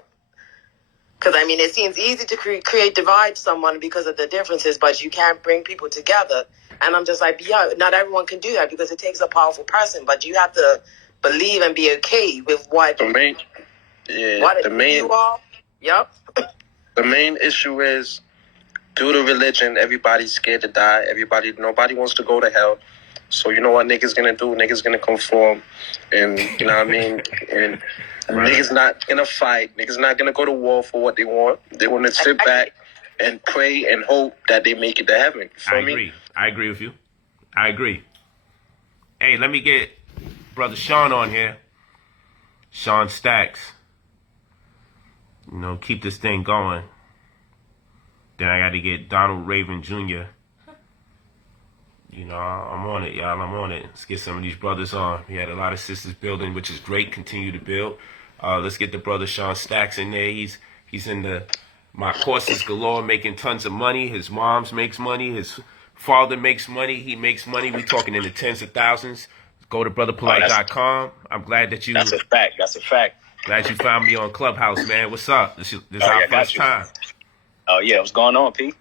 Because, I mean, it seems easy to create divide someone because of the differences, but you can't bring people together. And I'm just like, yeah, not everyone can do that because it takes a powerful person, but you have to believe and be okay with what you are. Yep. The main issue is, due to religion, everybody's scared to die. Nobody wants to go to hell. So you know what niggas gonna do? Niggas gonna conform, and you know what I mean. And niggas not gonna fight. Niggas not gonna go to war for what they want. They want to sit back and pray and hope that they make it to heaven. You feel me? I agree with you. I agree. Hey, let me get Brother Sean on here. Sean Stacks. You know, keep this thing going. Then I got to get Donald Raven Jr. You know, I'm on it, y'all. I'm on it. Let's get some of these brothers on. We had a lot of sisters building, which is great. Continue to build. Let's get the brother Sean Stacks in there. He's in my courses galore, making tons of money. His mom's makes money. His father makes money. He makes money. We talking in the tens of thousands. Go to brotherpolight.com. I'm glad that you. That's a fact. That's a fact. Glad you found me on Clubhouse, man. What's up? This is our first time. Oh yeah, what's going on, P?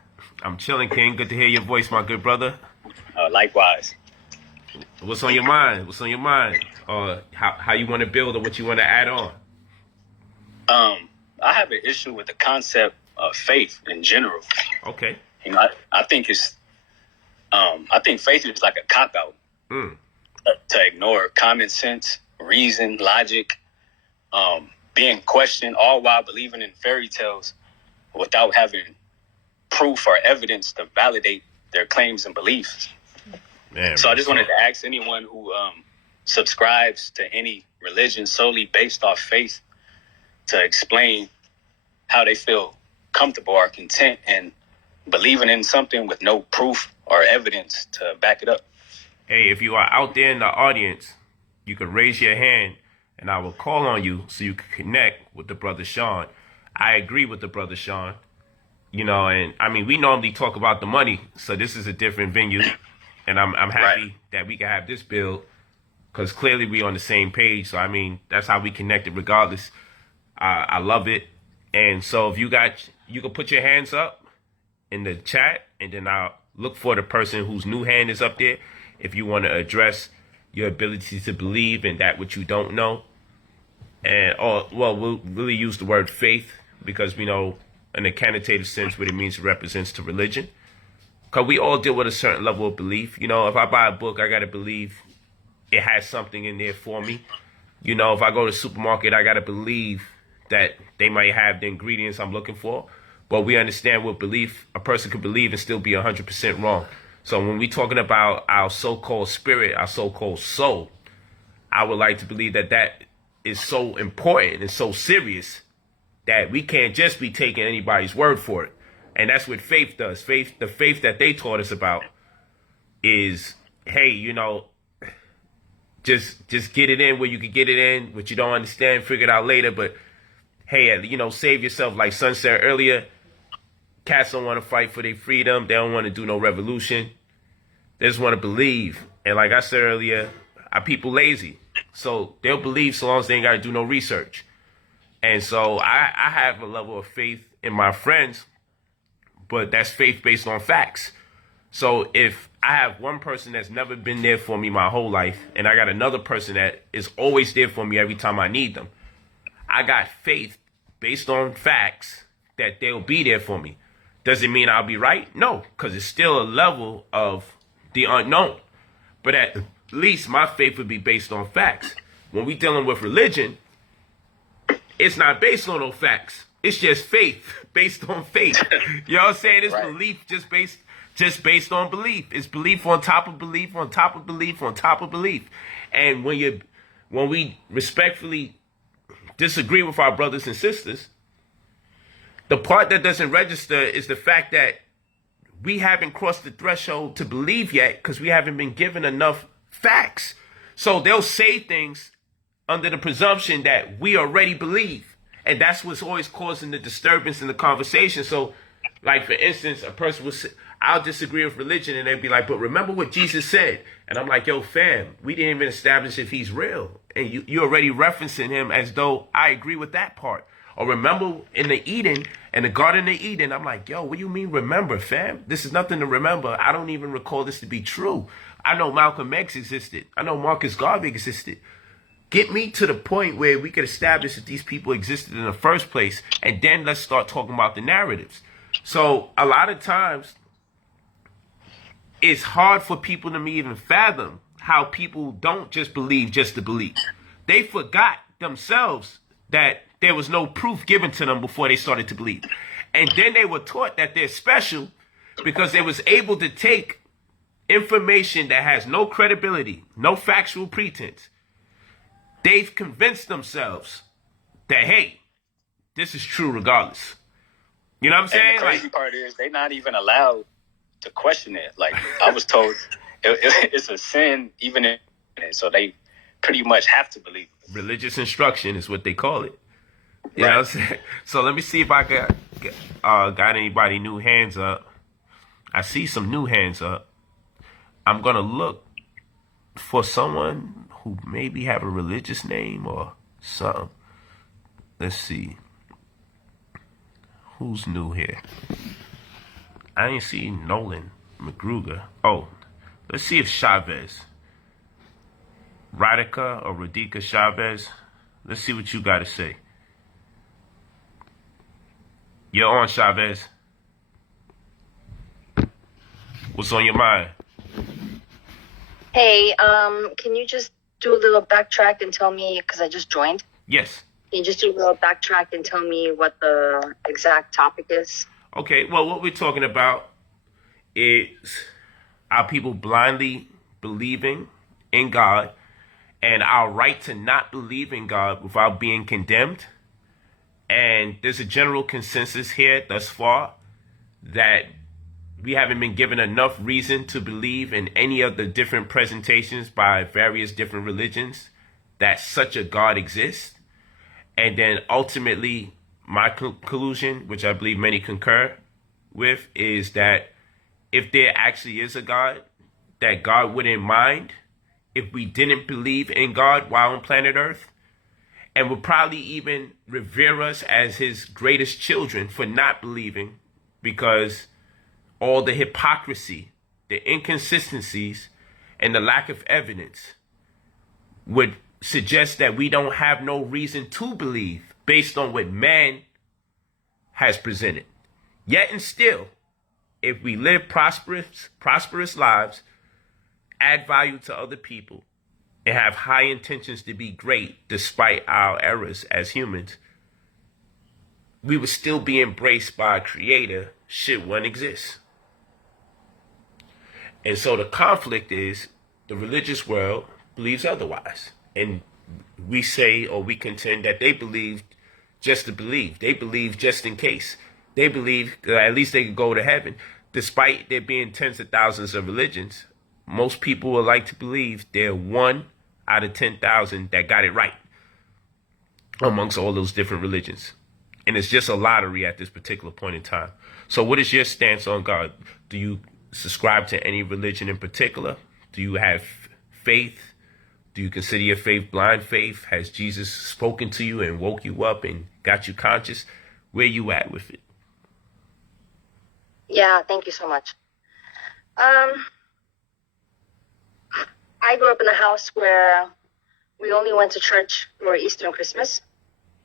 I'm chilling, King. Good to hear your voice, my good brother. Likewise. What's on your mind? What's on your mind? Or how you want to build, or what you want to add on? I have an issue with the concept of faith in general. Okay. You know, I think I think faith is like a cop out to ignore common sense, reason, logic, being questioned, all while believing in fairy tales without having proof or evidence to validate their claims and beliefs. Man, so I just wanted to ask anyone who subscribes to any religion solely based off faith to explain how they feel comfortable or content in believing in something with no proof or evidence to back it up. Hey, if you are out there in the audience, you can raise your hand and I will call on you so you can connect with the brother Sean. I agree with the brother Sean. You know, and I mean, we normally talk about the money, so this is a different venue. And I'm happy that we can have this build because clearly we on the same page. So, I mean, that's how we connected regardless. I love it. And so if you can put your hands up in the chat, and then I'll look for the person whose new hand is up there. If you want to address your ability to believe in that which you don't know. And, we'll really use the word faith because we know in a connotative sense what it means it represents to religion. Because we all deal with a certain level of belief. You know, if I buy a book, I got to believe it has something in there for me. You know, if I go to the supermarket, I got to believe that they might have the ingredients I'm looking for. But we understand what belief, a person could believe and still be 100% wrong. So when we're talking about our so-called spirit, our so-called soul, I would like to believe that that is so important and so serious that we can't just be taking anybody's word for it. And that's what faith does. The faith that they taught us about is, hey, you know, just get it in where you can get it in. What you don't understand, figure it out later. But hey, you know, save yourself. Like Son said earlier, cats don't want to fight for their freedom. They don't want to do no revolution. They just want to believe. And like I said earlier, our people lazy. So they'll believe so long as they ain't got to do no research. And so I have a level of faith in my friends, but that's faith based on facts. So if I have one person that's never been there for me my whole life, and I got another person that is always there for me every time I need them, I got faith based on facts that they'll be there for me. Does it mean I'll be right? No, because it's still a level of the unknown. But at least my faith would be based on facts. When we dealing with religion, it's not based on no facts. It's just faith based on faith. You know what I'm saying? It's belief just based on belief. It's belief on top of belief on top of belief on top of belief. And when we respectfully disagree with our brothers and sisters, the part that doesn't register is the fact that we haven't crossed the threshold to believe yet because we haven't been given enough facts. So they'll say things under the presumption that we already believe. And that's what's always causing the disturbance in the conversation. So, like, for instance, a person will say, I'll disagree with religion, and they'll be like, but remember what Jesus said. And I'm like, yo, fam, we didn't even establish if he's real. And you're already referencing him as though I agree with that part. Or remember in the Garden of Eden, I'm like, yo, what do you mean remember, fam? This is nothing to remember. I don't even recall this to be true. I know Malcolm X existed. I know Marcus Garvey existed. Get me to the point where we could establish that these people existed in the first place, and then let's start talking about the narratives. So a lot of times, it's hard for people to even fathom how people don't just believe just to believe. They forgot themselves that there was no proof given to them before they started to believe. And then they were taught that they're special because they was able to take information that has no credibility, no factual pretense. They've convinced themselves that, hey, this is true regardless. You know what I'm saying? And the crazy part is they're not even allowed to question it. Like, I was told it's a sin even in it, so they pretty much have to believe it. Religious instruction is what they call it. You know what I'm saying? So let me see if I got anybody new hands up. I see some new hands up. I'm going to look for someone who maybe have a religious name or something. Let's see. Who's new here? I ain't see Nolan McGruger. Oh, let's see if Chavez. Radica or Radica Chavez. Let's see what you got to say. You're on, Chavez. What's on your mind? Hey, can you just do a little backtrack and tell me, because I just joined. Yes. Can you just do a little backtrack and tell me what the exact topic is? Okay, well, what we're talking about is our people blindly believing in God and our right to not believe in God without being condemned. And there's a general consensus here thus far that we haven't been given enough reason to believe in any of the different presentations by various different religions that such a God exists. And then ultimately, my conclusion, which I believe many concur with, is that if there actually is a God, that God wouldn't mind if we didn't believe in God while on planet Earth, and would probably even revere us as his greatest children for not believing, because all the hypocrisy, the inconsistencies, and the lack of evidence would suggest that we don't have no reason to believe based on what man has presented. Yet and still, if we live prosperous lives, add value to other people, and have high intentions to be great despite our errors as humans, we would still be embraced by a creator should one exist. And so the conflict is the religious world believes otherwise. And we say, or we contend, that they believe just to believe. They believe just in case. They believe at least they could go to heaven. Despite there being tens of thousands of religions, most people would like to believe they're 1 out of 10,000 that got it right amongst all those different religions. And it's just a lottery at this particular point in time. So what is your stance on God? Do you subscribe to any religion in particular? Do you have faith? Do you consider your faith blind faith? Has Jesus spoken to you and woke you up and got you conscious? Where you at with it? Yeah, thank you so much. I grew up in a house where we only went to church for Easter and Christmas.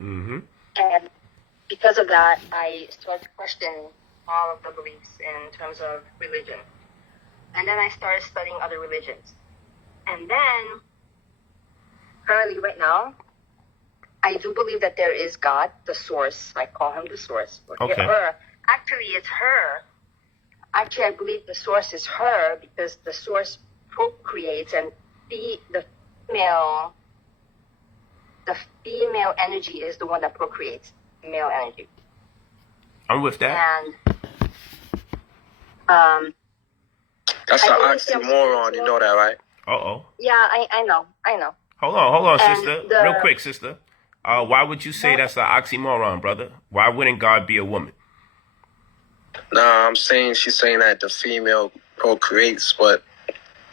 Mm-hmm. And because of that, I started questioning all of the beliefs in terms of religion. And then I started studying other religions. And then, currently right now, I do believe that there is God, the source. I call him the source. Okay. Her. Actually, it's her. Actually, I believe the source is her because the source procreates, and the female energy is the one that procreates. Male energy. I'm with that. And That's I an believe oxymoron. You know that, right? Uh-oh. yeah, I know. Hold on, And sister. Real quick, sister. Why would you say that's an oxymoron, brother? Why wouldn't God be a woman? Nah, she's saying that the female procreates, but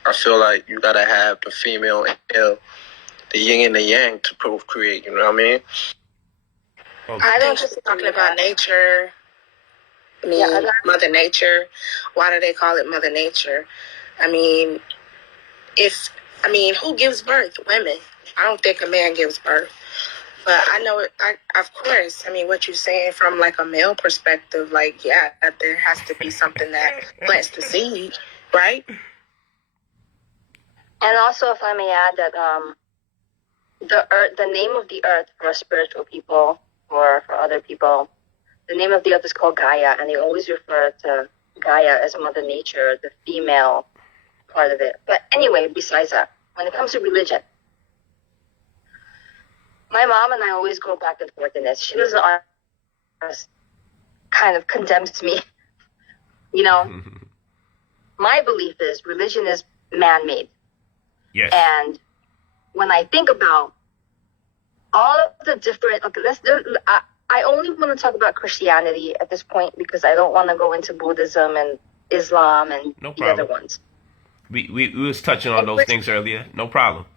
I feel like you gotta have the female and the yin and the yang to procreate. You know what I mean? Okay. I think she's talking about nature. Mother Nature. Why do they call it Mother Nature? I mean, who gives birth? Women. I don't think a man gives birth. But I know, of course, what you're saying from like a male perspective, like, yeah, there has to be something that plants the seed, right? And also, if I may add that the name of the earth for spiritual people or for other people, the name of the earth is called Gaia, and they always refer to Gaia as Mother Nature, the female part of it. But anyway, besides that, when it comes to religion, my mom and I always go back and forth in this. She doesn't kind of condemns me. You know, my belief is religion is man-made. Yes. And when I think about all of the different, I only want to talk about Christianity at this point because I don't want to go into Buddhism and Islam and the other ones. We was touching on those things earlier. No problem.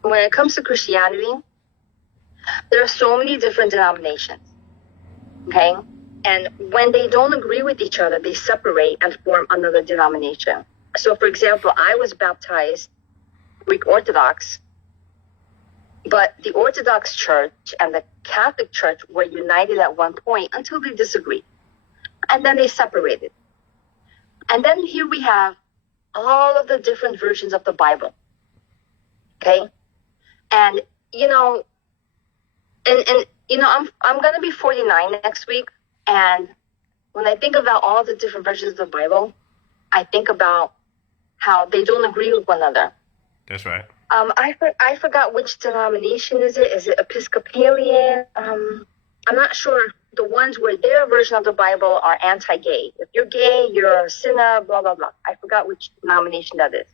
When it comes to Christianity, there are so many different denominations. Okay? And when they don't agree with each other, they separate and form another denomination. So, for example, I was baptized Greek Orthodox, but the Orthodox Church and the Catholic Church were united at one point until they disagreed. And then they separated. And then here we have all of the different versions of the Bible. Okay? And, I'm going to be 49 next week. And when I think about all the different versions of the Bible, I think about how they don't agree with one another. That's right. I forgot which denomination is it. Is it Episcopalian? I'm not sure. The ones where their version of the Bible are anti-gay. If you're gay, you're a sinner, blah, blah, blah. I forgot which denomination that is.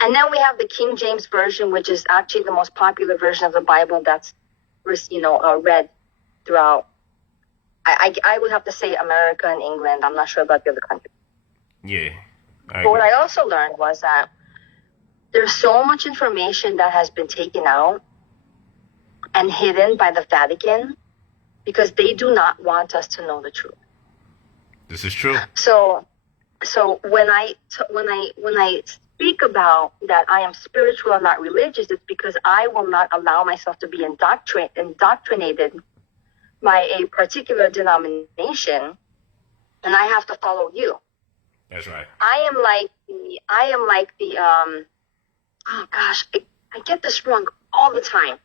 And then we have the King James Version, which is actually the most popular version of the Bible that's, read throughout. I would have to say America and England. I'm not sure about the other countries. Yeah. But what I also learned was that there's so much information that has been taken out and hidden by the Vatican because they do not want us to know the truth. This is true. So when I speak about that I am spiritual and not religious, it's because I will not allow myself to be indoctrinated by a particular denomination, and I have to follow you. That's right. I am like the oh gosh, I get this wrong all the time.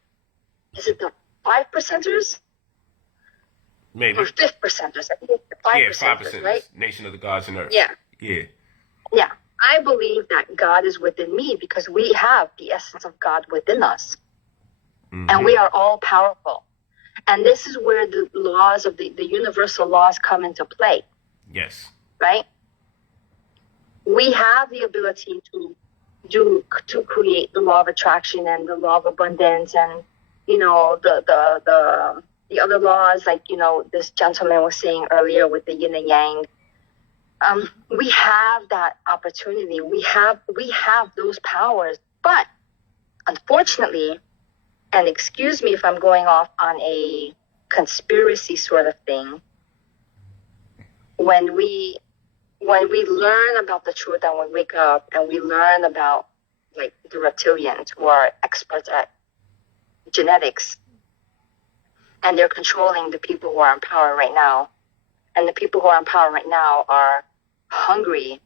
Is it the 5%ers? Maybe. Or 5%ers? I think it's the 5%ers, 5%, right? Nation of the Gods and Earth. Yeah. Yeah. Yeah. I believe that God is within me because we have the essence of God within us. Mm-hmm. And we are all powerful. And this is where the laws of the universal laws come into play. Yes. Right? We have the ability to create the law of attraction and the law of abundance and, the other laws, like, this gentleman was saying earlier with the yin and yang. we have that opportunity. We have those powers, but unfortunately, and excuse me if I'm going off on a conspiracy sort of thing, when we learn about the truth and we wake up and we learn about like the reptilians who are experts at genetics, and they're controlling the people who are in power right now, and the people who are in power right now are hungry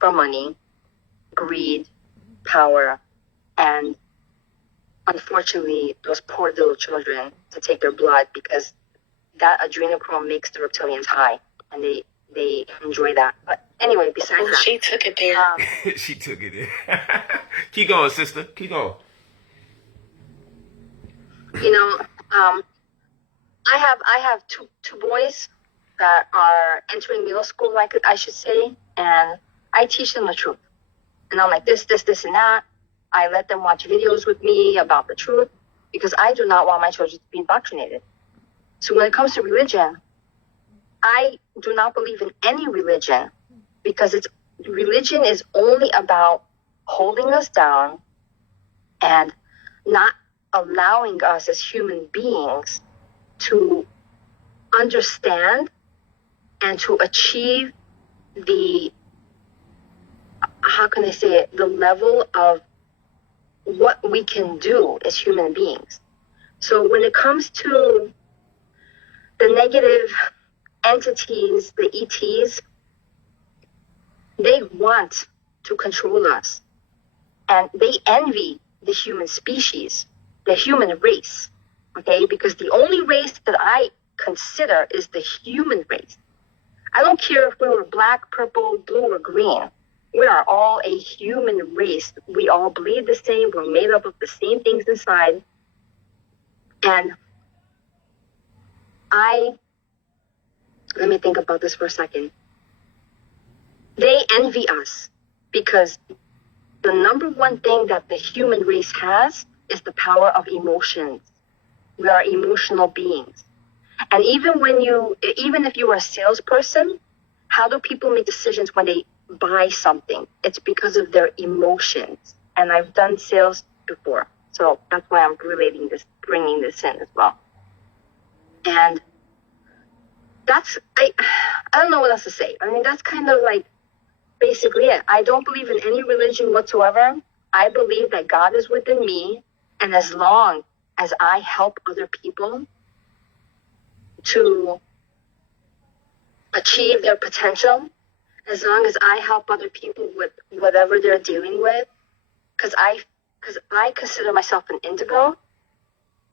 for money, greed, power, and unfortunately those poor little children to take their blood, because that adrenochrome makes the reptilians high, and they enjoy that. But anyway, besides that, she took it there. She took it there. Keep going, sister. Keep going. You know, I have two boys that are entering middle school, like I should say, and I teach them the truth. And I'm like this, and that. I let them watch videos with me about the truth, because I do not want my children to be indoctrinated. So when it comes to religion, I do not believe in any religion, because religion is only about holding us down and not allowing us as human beings to understand and to achieve the, how can I say it, the level of what we can do as human beings. So when it comes to the negative entities, the ETs, they want to control us. And they envy the human species, the human race, okay? Because the only race that I consider is the human race. I don't care if we were black, purple, blue, or green. We are all a human race. We all bleed the same. We're made up of the same things inside. And let me think about this for a second. They envy us because the number one thing that the human race has is the power of emotions. We are emotional beings. And even if you are a salesperson, how do people make decisions when they buy something? It's because of their emotions. And I've done sales before, so that's why I'm bringing this in as well. And I don't know what else to say. I mean, that's kind of like basically it. I don't believe in any religion whatsoever. I believe that God is within me, and as long as I help other people to achieve their potential, as long as I help other people with whatever they're dealing with, because I consider myself an indigo,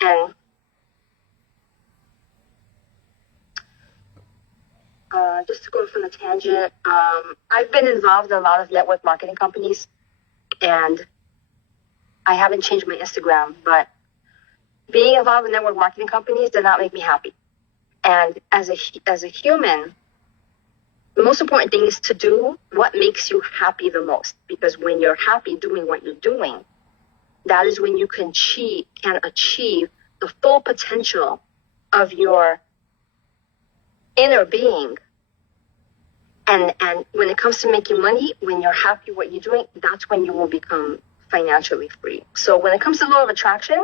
and just to go off on a tangent, I've been involved in a lot of network marketing companies, and I haven't changed my Instagram, but being involved in network marketing companies did not make me happy. And as a human, the most important thing is to do what makes you happy the most. Because when you're happy doing what you're doing, that is when you can achieve the full potential of your inner being. And when it comes to making money, when you're happy what you're doing, that's when you will become financially free. So when it comes to law of attraction,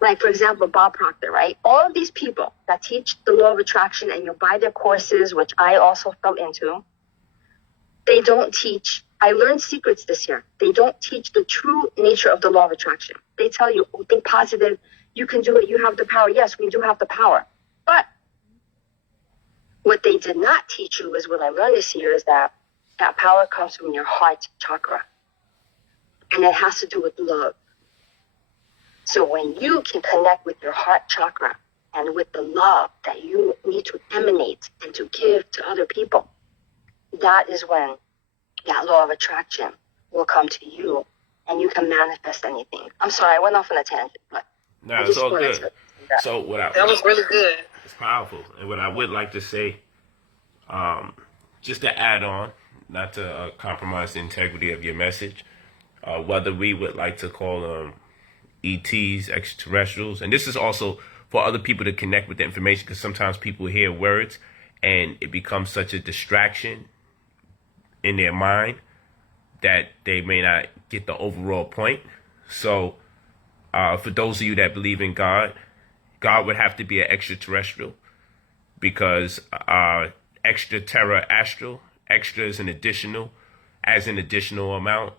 like, for example, Bob Proctor, right? All of these people that teach the law of attraction and you buy their courses, which I also fell into, they don't teach. I learned secrets this year. They don't teach the true nature of the law of attraction. They tell you, oh, think positive. You can do it. You have the power. Yes, we do have the power. But what they did not teach you is what I learned this year is that power comes from your heart chakra. And it has to do with love. So when you can connect with your heart chakra and with the love that you need to emanate and to give to other people, that is when that law of attraction will come to you and you can manifest anything. I'm sorry, I went off on a tangent, but no, it's all good. So that was really good. It's powerful. And what I would like to say, just to add on, not to compromise the integrity of your message, whether we would like to call them ETs, extraterrestrials, and this is also for other people to connect with the information, because sometimes people hear words and it becomes such a distraction in their mind that they may not get the overall point. So for those of you that believe in God, God would have to be an extraterrestrial, because extra terra astral, extra is an additional, as an additional amount.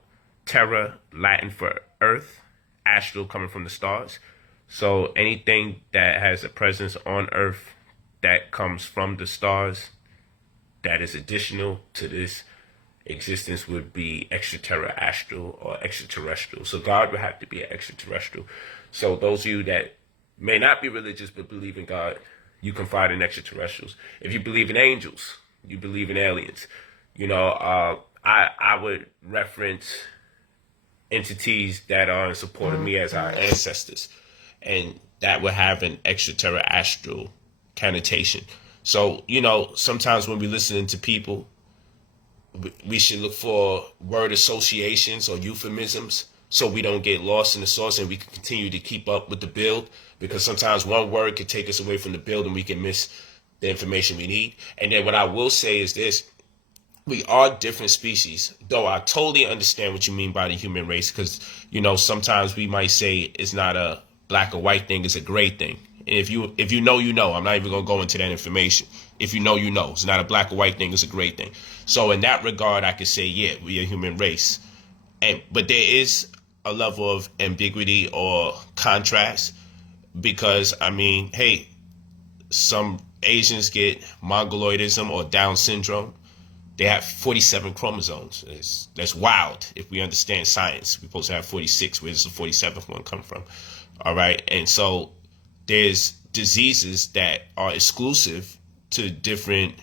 Terra, Latin for earth, astral coming from the stars. So anything that has a presence on earth that comes from the stars that is additional to this existence would be extraterra astral or extraterrestrial. So God would have to be an extraterrestrial. So those of you that may not be religious but believe in God, you confide in extraterrestrials. If you believe in angels, you believe in aliens. You know, I would reference entities that are in support of me as our ancestors, and that would have an extraterra astral connotation. So, you know, sometimes when we're listening to people, we should look for word associations or euphemisms so we don't get lost in the source and we can continue to keep up with the build, because sometimes one word can take us away from the build and we can miss the information we need. And then what I will say is this: we are different species, though I totally understand what you mean by the human race, because, you know, sometimes we might say it's not a black or white thing, it's a gray thing. And if you know, you know. I'm not even going to go into that information. If you know, you know. It's not a black or white thing, it's a gray thing. So in that regard, I could say, yeah, we're a human race. But there is a level of ambiguity or contrast, because, I mean, hey, some Asians get mongoloidism or Down syndrome. They have 47 chromosomes. That's wild if we understand science. We're supposed to have 46. Where does the 47th one come from? All right. And so there's diseases that are exclusive to different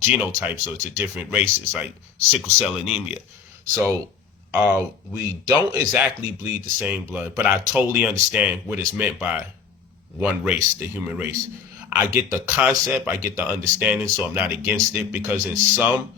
genotypes or to different races, like sickle cell anemia. So we don't exactly bleed the same blood, but I totally understand what is meant by one race, the human race. I get the concept, I get the understanding, so I'm not against it, because in some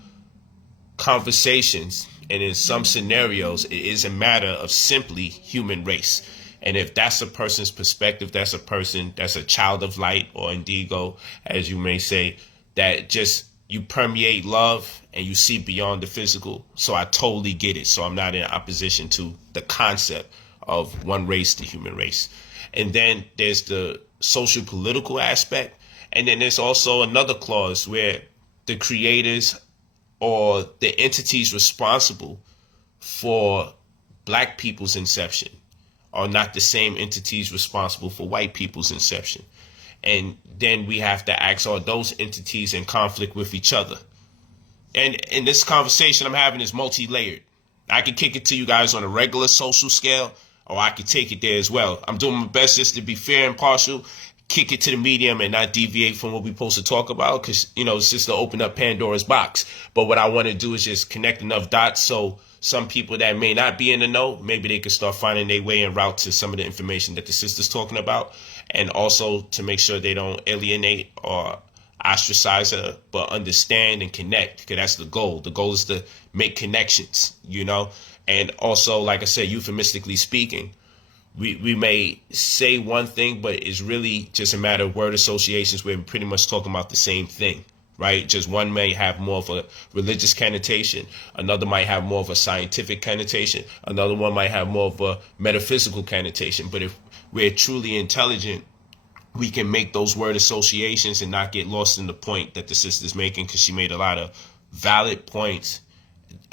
conversations and in some scenarios, it is a matter of simply human race. And if that's a person's perspective, that's a person, that's a child of light or indigo, as you may say, that just you permeate love and you see beyond the physical. So I totally get it. So I'm not in opposition to the concept of one race, the human race. And then there's the social political aspect. And then there's also another clause where the creators or the entities responsible for black people's inception are not the same entities responsible for white people's inception. And then we have to ask, are those entities in conflict with each other? And in this conversation I'm having is multi-layered. I can kick it to you guys on a regular social scale, or I can take it there as well. I'm doing my best just to be fair and partial, kick it to the medium and not deviate from what we're supposed to talk about, because, you know, it's just to open up Pandora's box. But what I want to do is just connect enough dots so some people that may not be in the know, maybe they can start finding their way en route to some of the information that the sister's talking about, and also to make sure they don't alienate or ostracize her, but understand and connect, because that's the goal. The goal is to make connections, you know. And also, like I said, euphemistically speaking, we may say one thing, but it's really just a matter of word associations where we're pretty much talking about the same thing, right? Just one may have more of a religious connotation, another might have more of a scientific connotation, another one might have more of a metaphysical connotation. But if we're truly intelligent, we can make those word associations and not get lost in the point that the sister's making, because she made a lot of valid points,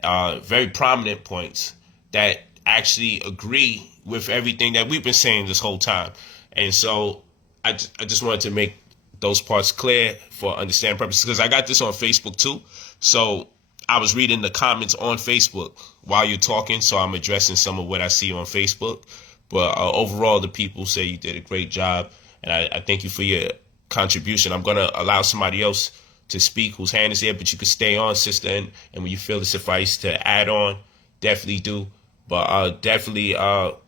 very prominent points that actually agree with everything that we've been saying this whole time. And so I just wanted to make those parts clear for understanding purposes, because I got this on Facebook too. So I was reading the comments on Facebook while you're talking, so I'm addressing some of what I see on Facebook. But overall, the people say you did a great job, and I thank you for your contribution. I'm going to allow somebody else to speak whose hand is there, but you can stay on, sister, and when you feel it suffice to add on, definitely do. But definitely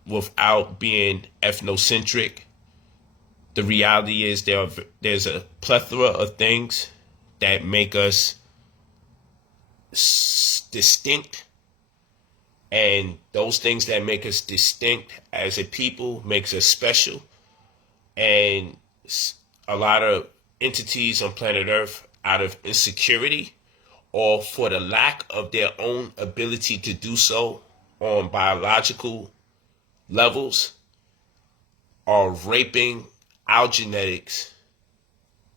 without being ethnocentric, the reality is there's a plethora of things that make us distinct. And those things that make us distinct as a people makes us special. And a lot of entities on planet Earth out of insecurity or for the lack of their own ability to do so on biological levels, are raping our genetics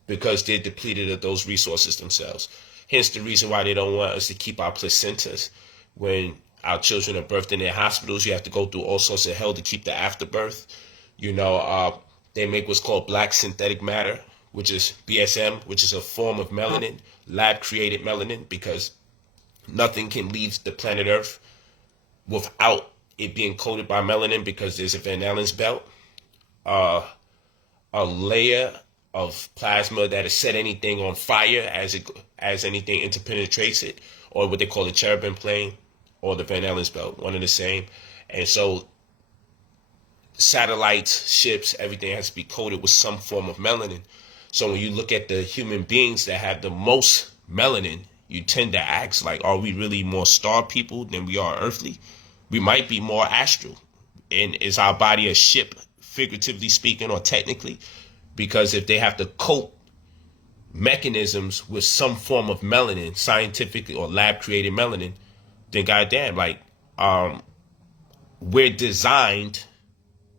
because they're depleted of those resources themselves. Hence the reason why they don't want us to keep our placentas. When our children are birthed in their hospitals, you have to go through all sorts of hell to keep the afterbirth. They make what's called black synthetic matter, which is BSM, which is a form of melanin, lab-created melanin, because nothing can leave the planet Earth without it being coated by melanin, because there's a Van Allen's belt, a layer of plasma that has set anything on fire as anything interpenetrates it, or what they call the cherubim plane, or the Van Allen's belt, one and the same. And so satellites, ships, everything has to be coated with some form of melanin. So when you look at the human beings that have the most melanin, you tend to ask, like, are we really more star people than we are earthly? We might be more astral. And is our body a ship, figuratively speaking, or technically? Because if they have to coat mechanisms with some form of melanin, scientifically or lab-created melanin, then goddamn, like, we're designed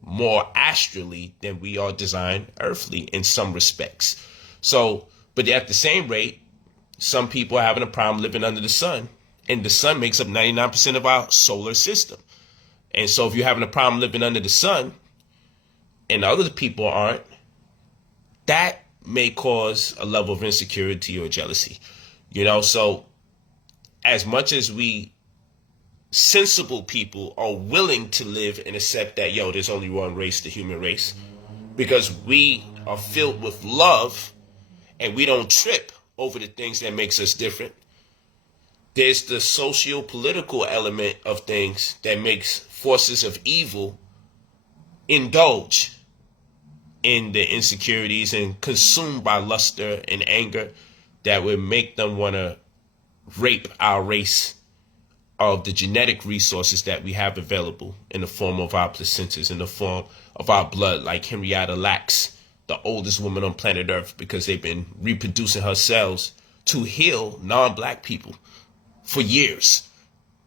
more astrally than we are designed earthly in some respects. So, but at the same rate, some people are having a problem living under the sun, and the sun makes up 99% of our solar system. And so if you're having a problem living under the sun and other people aren't, that may cause a level of insecurity or jealousy. So as much as we sensible people are willing to live and accept that, there's only one race, the human race, because we are filled with love and we don't trip over the things that makes us different. There's the socio-political element of things that makes forces of evil indulge in the insecurities and consumed by luster and anger that would make them want to rape our race of the genetic resources that we have available in the form of our placentas, in the form of our blood, like Henrietta Lacks, the oldest woman on planet Earth, because they've been reproducing her cells to heal non-black people for years.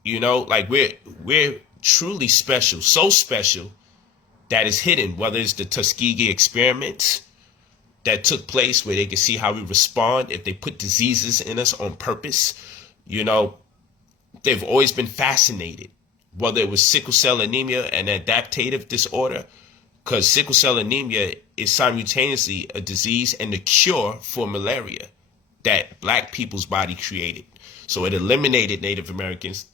Like we're truly special, so special that is hidden, whether it's the Tuskegee experiments that took place where they could see how we respond if they put diseases in us on purpose. They've always been fascinated, whether it was sickle cell anemia, an adaptive disorder, because sickle cell anemia is simultaneously a disease and a cure for malaria that black people's body created. So it eliminated Native Americans,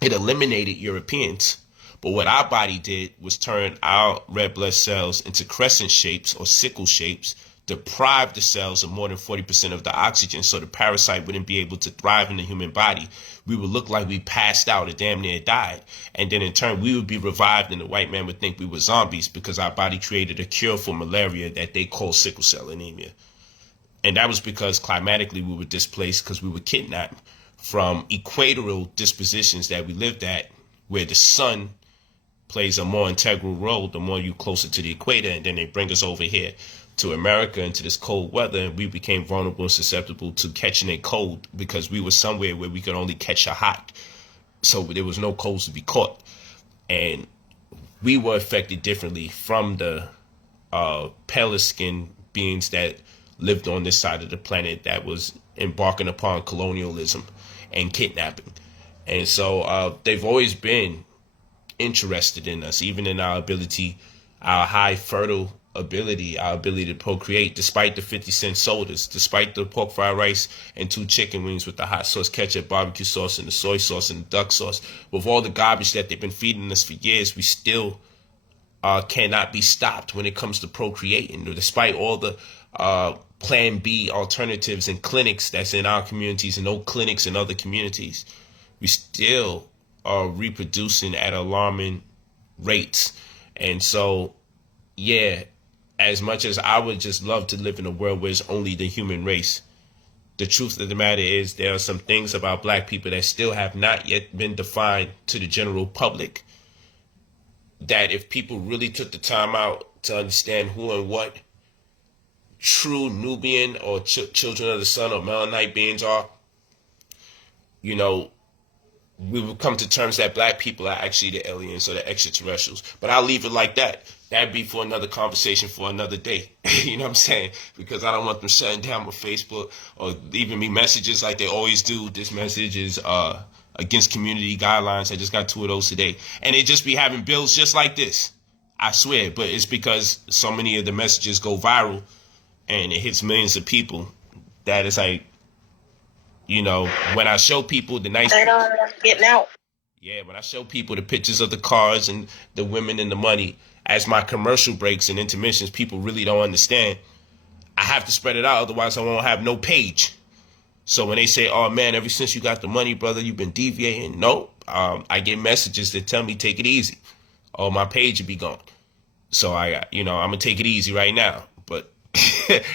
it eliminated Europeans. But what our body did was turn our red blood cells into crescent shapes or sickle shapes, deprive the cells of more than 40% of the oxygen, so the parasite wouldn't be able to thrive in the human body. We would look like we passed out or damn near died. And then in turn, we would be revived and the white man would think we were zombies because our body created a cure for malaria that they call sickle cell anemia. And that was because climatically we were displaced because we were kidnapped from equatorial dispositions that we lived at, where the sun plays a more integral role the more you closer to the equator, and then they bring us over here to America into this cold weather, and we became vulnerable and susceptible to catching a cold because we were somewhere where we could only catch a hot. So there was no colds to be caught. And we were affected differently from the paler skinned beings that lived on this side of the planet that was embarking upon colonialism and kidnapping. And so they've always been interested in us, even in our ability, our high fertile ability, our ability to procreate, despite the 50-cent sodas, despite the pork fried rice and 2 chicken wings with the hot sauce, ketchup, barbecue sauce, and the soy sauce and the duck sauce. With all the garbage that they've been feeding us for years, we still cannot be stopped when it comes to procreating, despite all the Plan B alternatives and clinics that's in our communities and no clinics in other communities. We still are reproducing at alarming rates. And so, yeah, as much as I would just love to live in a world where it's only the human race, the truth of the matter is there are some things about black people that still have not yet been defined to the general public, that if people really took the time out to understand who and what true Nubian or children of the sun or Melanite beings are, you know, we will come to terms that black people are actually the aliens or the extraterrestrials. But I'll leave it like that. That'd be for another conversation for another day. You know what I'm saying? Because I don't want them shutting down my Facebook or leaving me messages like they always do. This message is against community guidelines. I just got 2 of those today. And they just be having bills just like this. I swear. But it's because so many of the messages go viral and it hits millions of people that it's like, you know, when I show people the nice... They don't getting out. Yeah, when I show people the pictures of the cars and the women and the money, as my commercial breaks and intermissions, people really don't understand. I have to spread it out, otherwise I won't have no page. So when they say, oh man, ever since you got the money, brother, you've been deviating. No, I get messages that tell me take it easy. Or my page will be gone. So I'm going to take it easy right now. But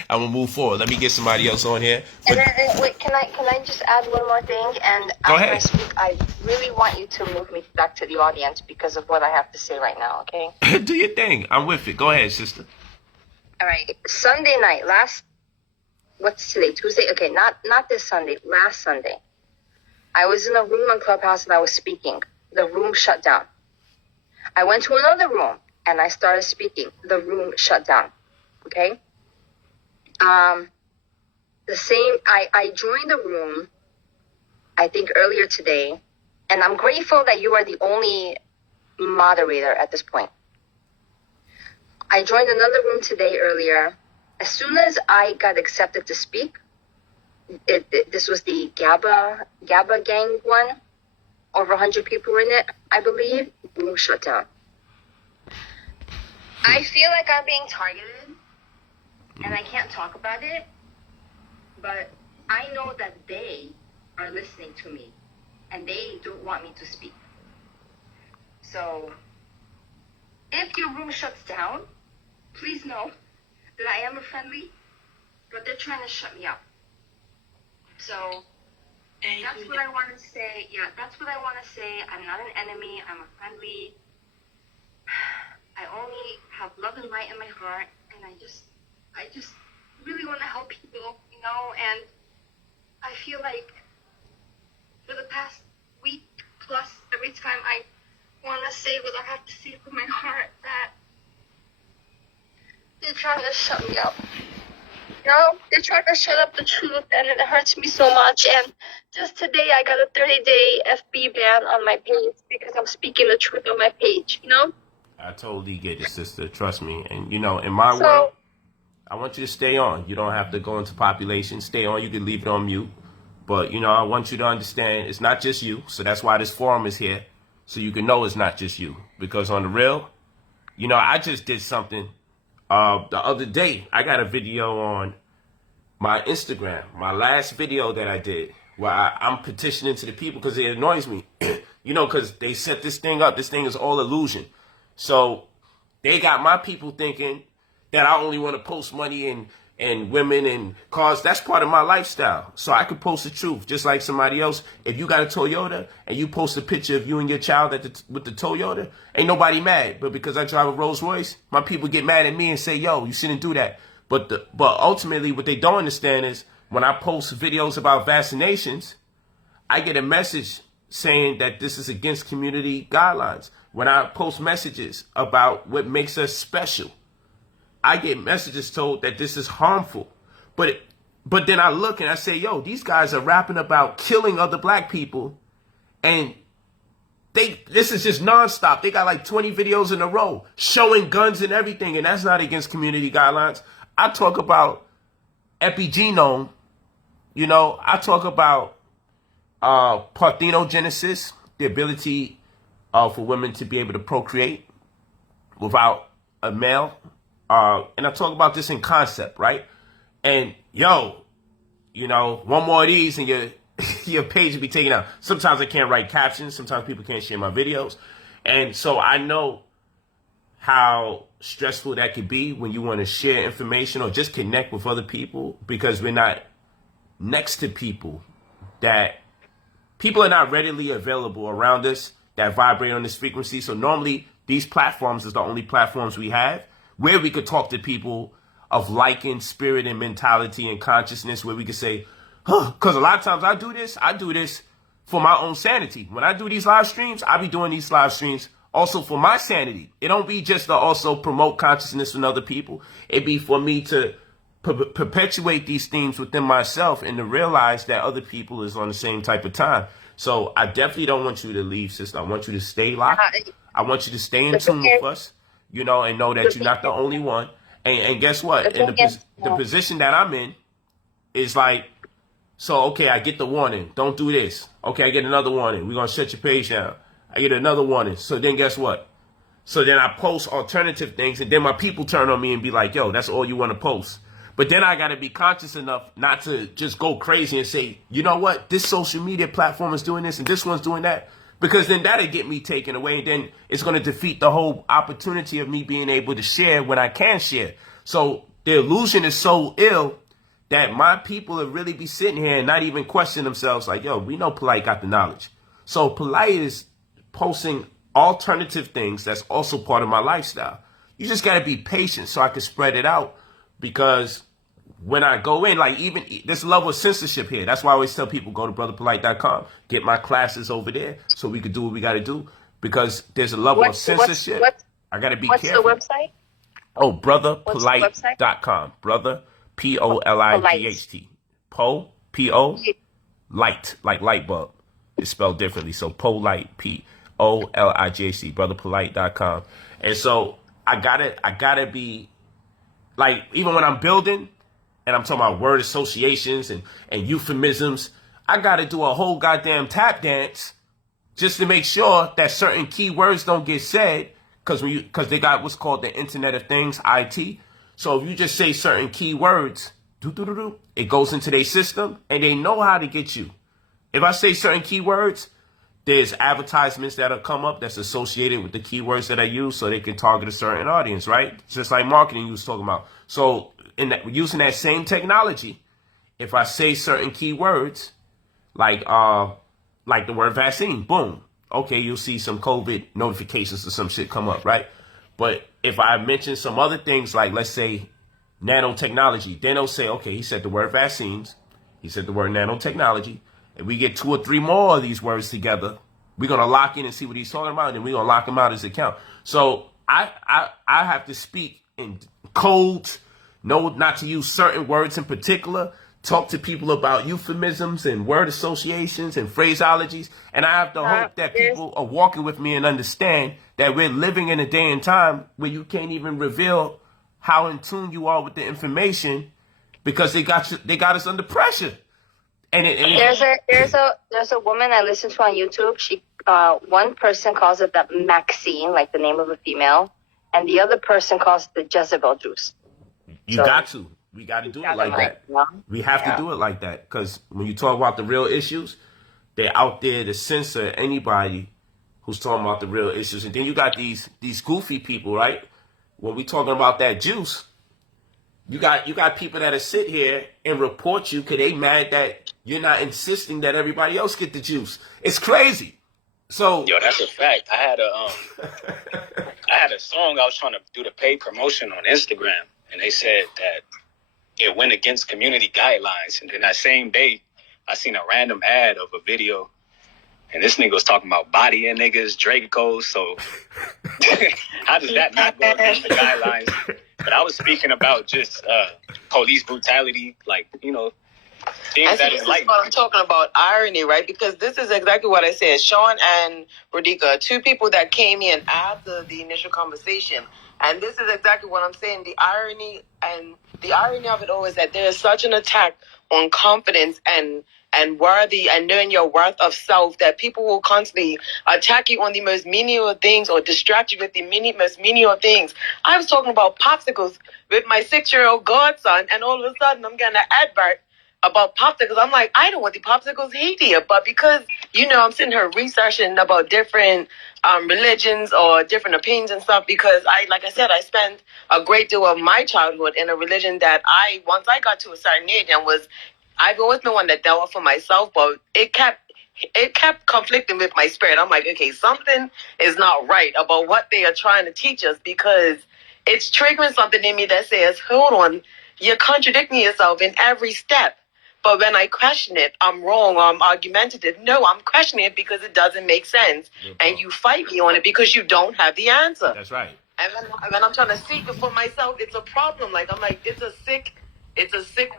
I'm gonna move forward. Let me get somebody else on here. And then, wait, can I just add one more thing? And Go after ahead. I speak, I really want you to move me back to the audience because of what I have to say right now. Okay? Do your thing. I'm with it. Go ahead, sister. All right. Sunday night, what's today? Tuesday? Okay, not this Sunday. Last Sunday, I was in a room on Clubhouse and I was speaking. The room shut down. I went to another room and I started speaking. The room shut down. Okay. I joined the room, I think earlier today, and I'm grateful that you are the only moderator at this point. I joined another room today earlier. As soon as I got accepted to speak, this was the GABA gang one. Over 100 people were in it, I believe. Room shut down. I feel like I'm being targeted, and I can't talk about it, but I know that they are listening to me, and they don't want me to speak. So, if your room shuts down, please know that I am a friendly, but they're trying to shut me up. So, that's what I want to say. Yeah, that's what I want to say. I'm not an enemy. I'm a friendly. I only have love and light in my heart, and I just really want to help people, you know, and I feel like for the past week plus, every time I want to say what I have to say from my heart, that they're trying to shut me up. You know, they're trying to shut up the truth, and it hurts me so much. And just today, I got a 30-day FB ban on my page because I'm speaking the truth on my page, you know? I totally get it, sister. Trust me. And, you know, in my world, I want you to stay on. You don't have to go into population. Stay on. You can leave it on mute. But, you know, I want you to understand it's not just you. So that's why this forum is here. So you can know it's not just you. Because on the real, you know, I just did something the other day. I got a video on my Instagram, my last video that I did, where I'm petitioning to the people because it annoys me. You know, because they set this thing up. This thing is all illusion. So they got my people thinking that I only want to post money and women and cars. That's part of my lifestyle. So I could post the truth just like somebody else. If you got a Toyota and you post a picture of you and your child with the Toyota, ain't nobody mad. But because I drive a Rolls Royce, my people get mad at me and say, yo, you shouldn't do that. But ultimately what they don't understand is when I post videos about vaccinations, I get a message saying that this is against community guidelines. When I post messages about what makes us special, I get messages told that this is harmful. But then I look and I say, yo, these guys are rapping about killing other black people. And this is just nonstop. They got like 20 videos in a row showing guns and everything. And that's not against community guidelines. I talk about epigenome. You know, I talk about parthenogenesis, the ability for women to be able to procreate without a male. And I talk about this in concept, right? And yo, you know, one more of these and your page will be taken out. Sometimes I can't write captions. Sometimes people can't share my videos. And so I know how stressful that could be when you want to share information or just connect with other people because we're not next to people are not readily available around us that vibrate on this frequency. So normally these platforms is the only platforms we have where we could talk to people of liking, spirit, and mentality and consciousness, where we could say, huh, because a lot of times I do this for my own sanity. When I do these live streams, I be doing these live streams also for my sanity. It don't be just to also promote consciousness in other people. It be for me to perpetuate these themes within myself and to realize that other people is on the same type of time. So I definitely don't want you to leave, sister. I want you to stay locked. I want you to stay in tune with us, and know that you're not the only one. And guess what? In the position that I'm in is like, so, okay, I get the warning. Don't do this. Okay, I get another warning. We're going to shut your page down. I get another warning. So then guess what? So then I post alternative things, and then my people turn on me and be like, yo, that's all you want to post. But then I got to be conscious enough not to just go crazy and say, you know what? This social media platform is doing this and this one's doing that. Because then that'll get me taken away. And then it's going to defeat the whole opportunity of me being able to share when I can share. So the illusion is so ill that my people will really be sitting here and not even question themselves like, yo, we know Polight got the knowledge. So Polight is posting alternative things that's also part of my lifestyle. You just got to be patient so I can spread it out, because when I go in, like, even this level of censorship here, that's why I always tell people, go to brotherpolight.com, get my classes over there so we can do what we got to do, because there's a level of censorship. I got to be careful. What's the website? Oh, brotherpolight.com. Brother, Polight. P-O, light, like light bulb. It's spelled differently. So Polight, Polight, brotherpolight.com. And so I gotta be, like, even when I'm building and I'm talking about word associations and euphemisms, I gotta do a whole goddamn tap dance just to make sure that certain key words don't get said, because they got what's called the Internet of Things, IT. So if you just say certain key words, it goes into their system and they know how to get you. If I say certain keywords, there's advertisements that'll come up that's associated with the keywords that I use, so they can target a certain audience, right? Just like marketing you was talking about. So using that same technology, if I say certain keywords, like the word vaccine, boom, okay, you'll see some COVID notifications or some shit come up, right? But if I mention some other things, like, let's say, nanotechnology, then they'll say, okay, he said the word vaccines, he said the word nanotechnology, and we get 2 or 3 more of these words together, we're going to lock in and see what he's talking about, and then we're going to lock him out of his account. So I have to speak in codes, know not to use certain words in particular, talk to people about euphemisms and word associations and phraseologies. And I have to hope that people are walking with me and understand that we're living in a day and time where you can't even reveal how in tune you are with the information, because they got us under pressure. And there's a woman I listen to on YouTube. She one person calls it the Maxine, like the name of a female, and the other person calls it the Jezebel juice. We got to do it like that. We have to do it like that, because when you talk about the real issues, they're out there to censor anybody who's talking about the real issues. And then you got these goofy people, right? When we talking about that juice, you got people that'll sit here and report you because they mad that you're not insisting that everybody else get the juice. It's crazy. So yo, that's a fact. I had a song I was trying to do the paid promotion on Instagram, and they said that it went against community guidelines. And then that same day, I seen a random ad of a video, and this nigga was talking about bodying niggas, Draco. So how does that not go against the guidelines? But I was speaking about just police brutality, like, things that is like. What I'm talking about, irony, right? Because this is exactly what I said. Sean and Radhika, 2 people that came in after the initial conversation. And this is exactly what I'm saying. The irony of it all is that there is such an attack on confidence and worthy and knowing your worth of self that people will constantly attack you on the most menial things or distract you with the most menial things. I was talking about popsicles with my 6-year-old godson, and all of a sudden I'm getting an advert about popsicles. I'm like, I don't want the popsicles here, but because, I'm sitting here researching about different religions or different opinions and stuff, because like I said, I spent a great deal of my childhood in a religion that once I got to a certain age I've always been one that dealt with for myself, but it kept conflicting with my spirit. I'm like, okay, something is not right about what they are trying to teach us, because it's triggering something in me that says, hold on, you're contradicting yourself in every step. But when I question it, I'm wrong or I'm argumentative. No, I'm questioning it because it doesn't make sense. And you fight me on it because you don't have the answer. That's right. And when I'm trying to seek it for myself, it's a problem. Like, I'm like, it's a sick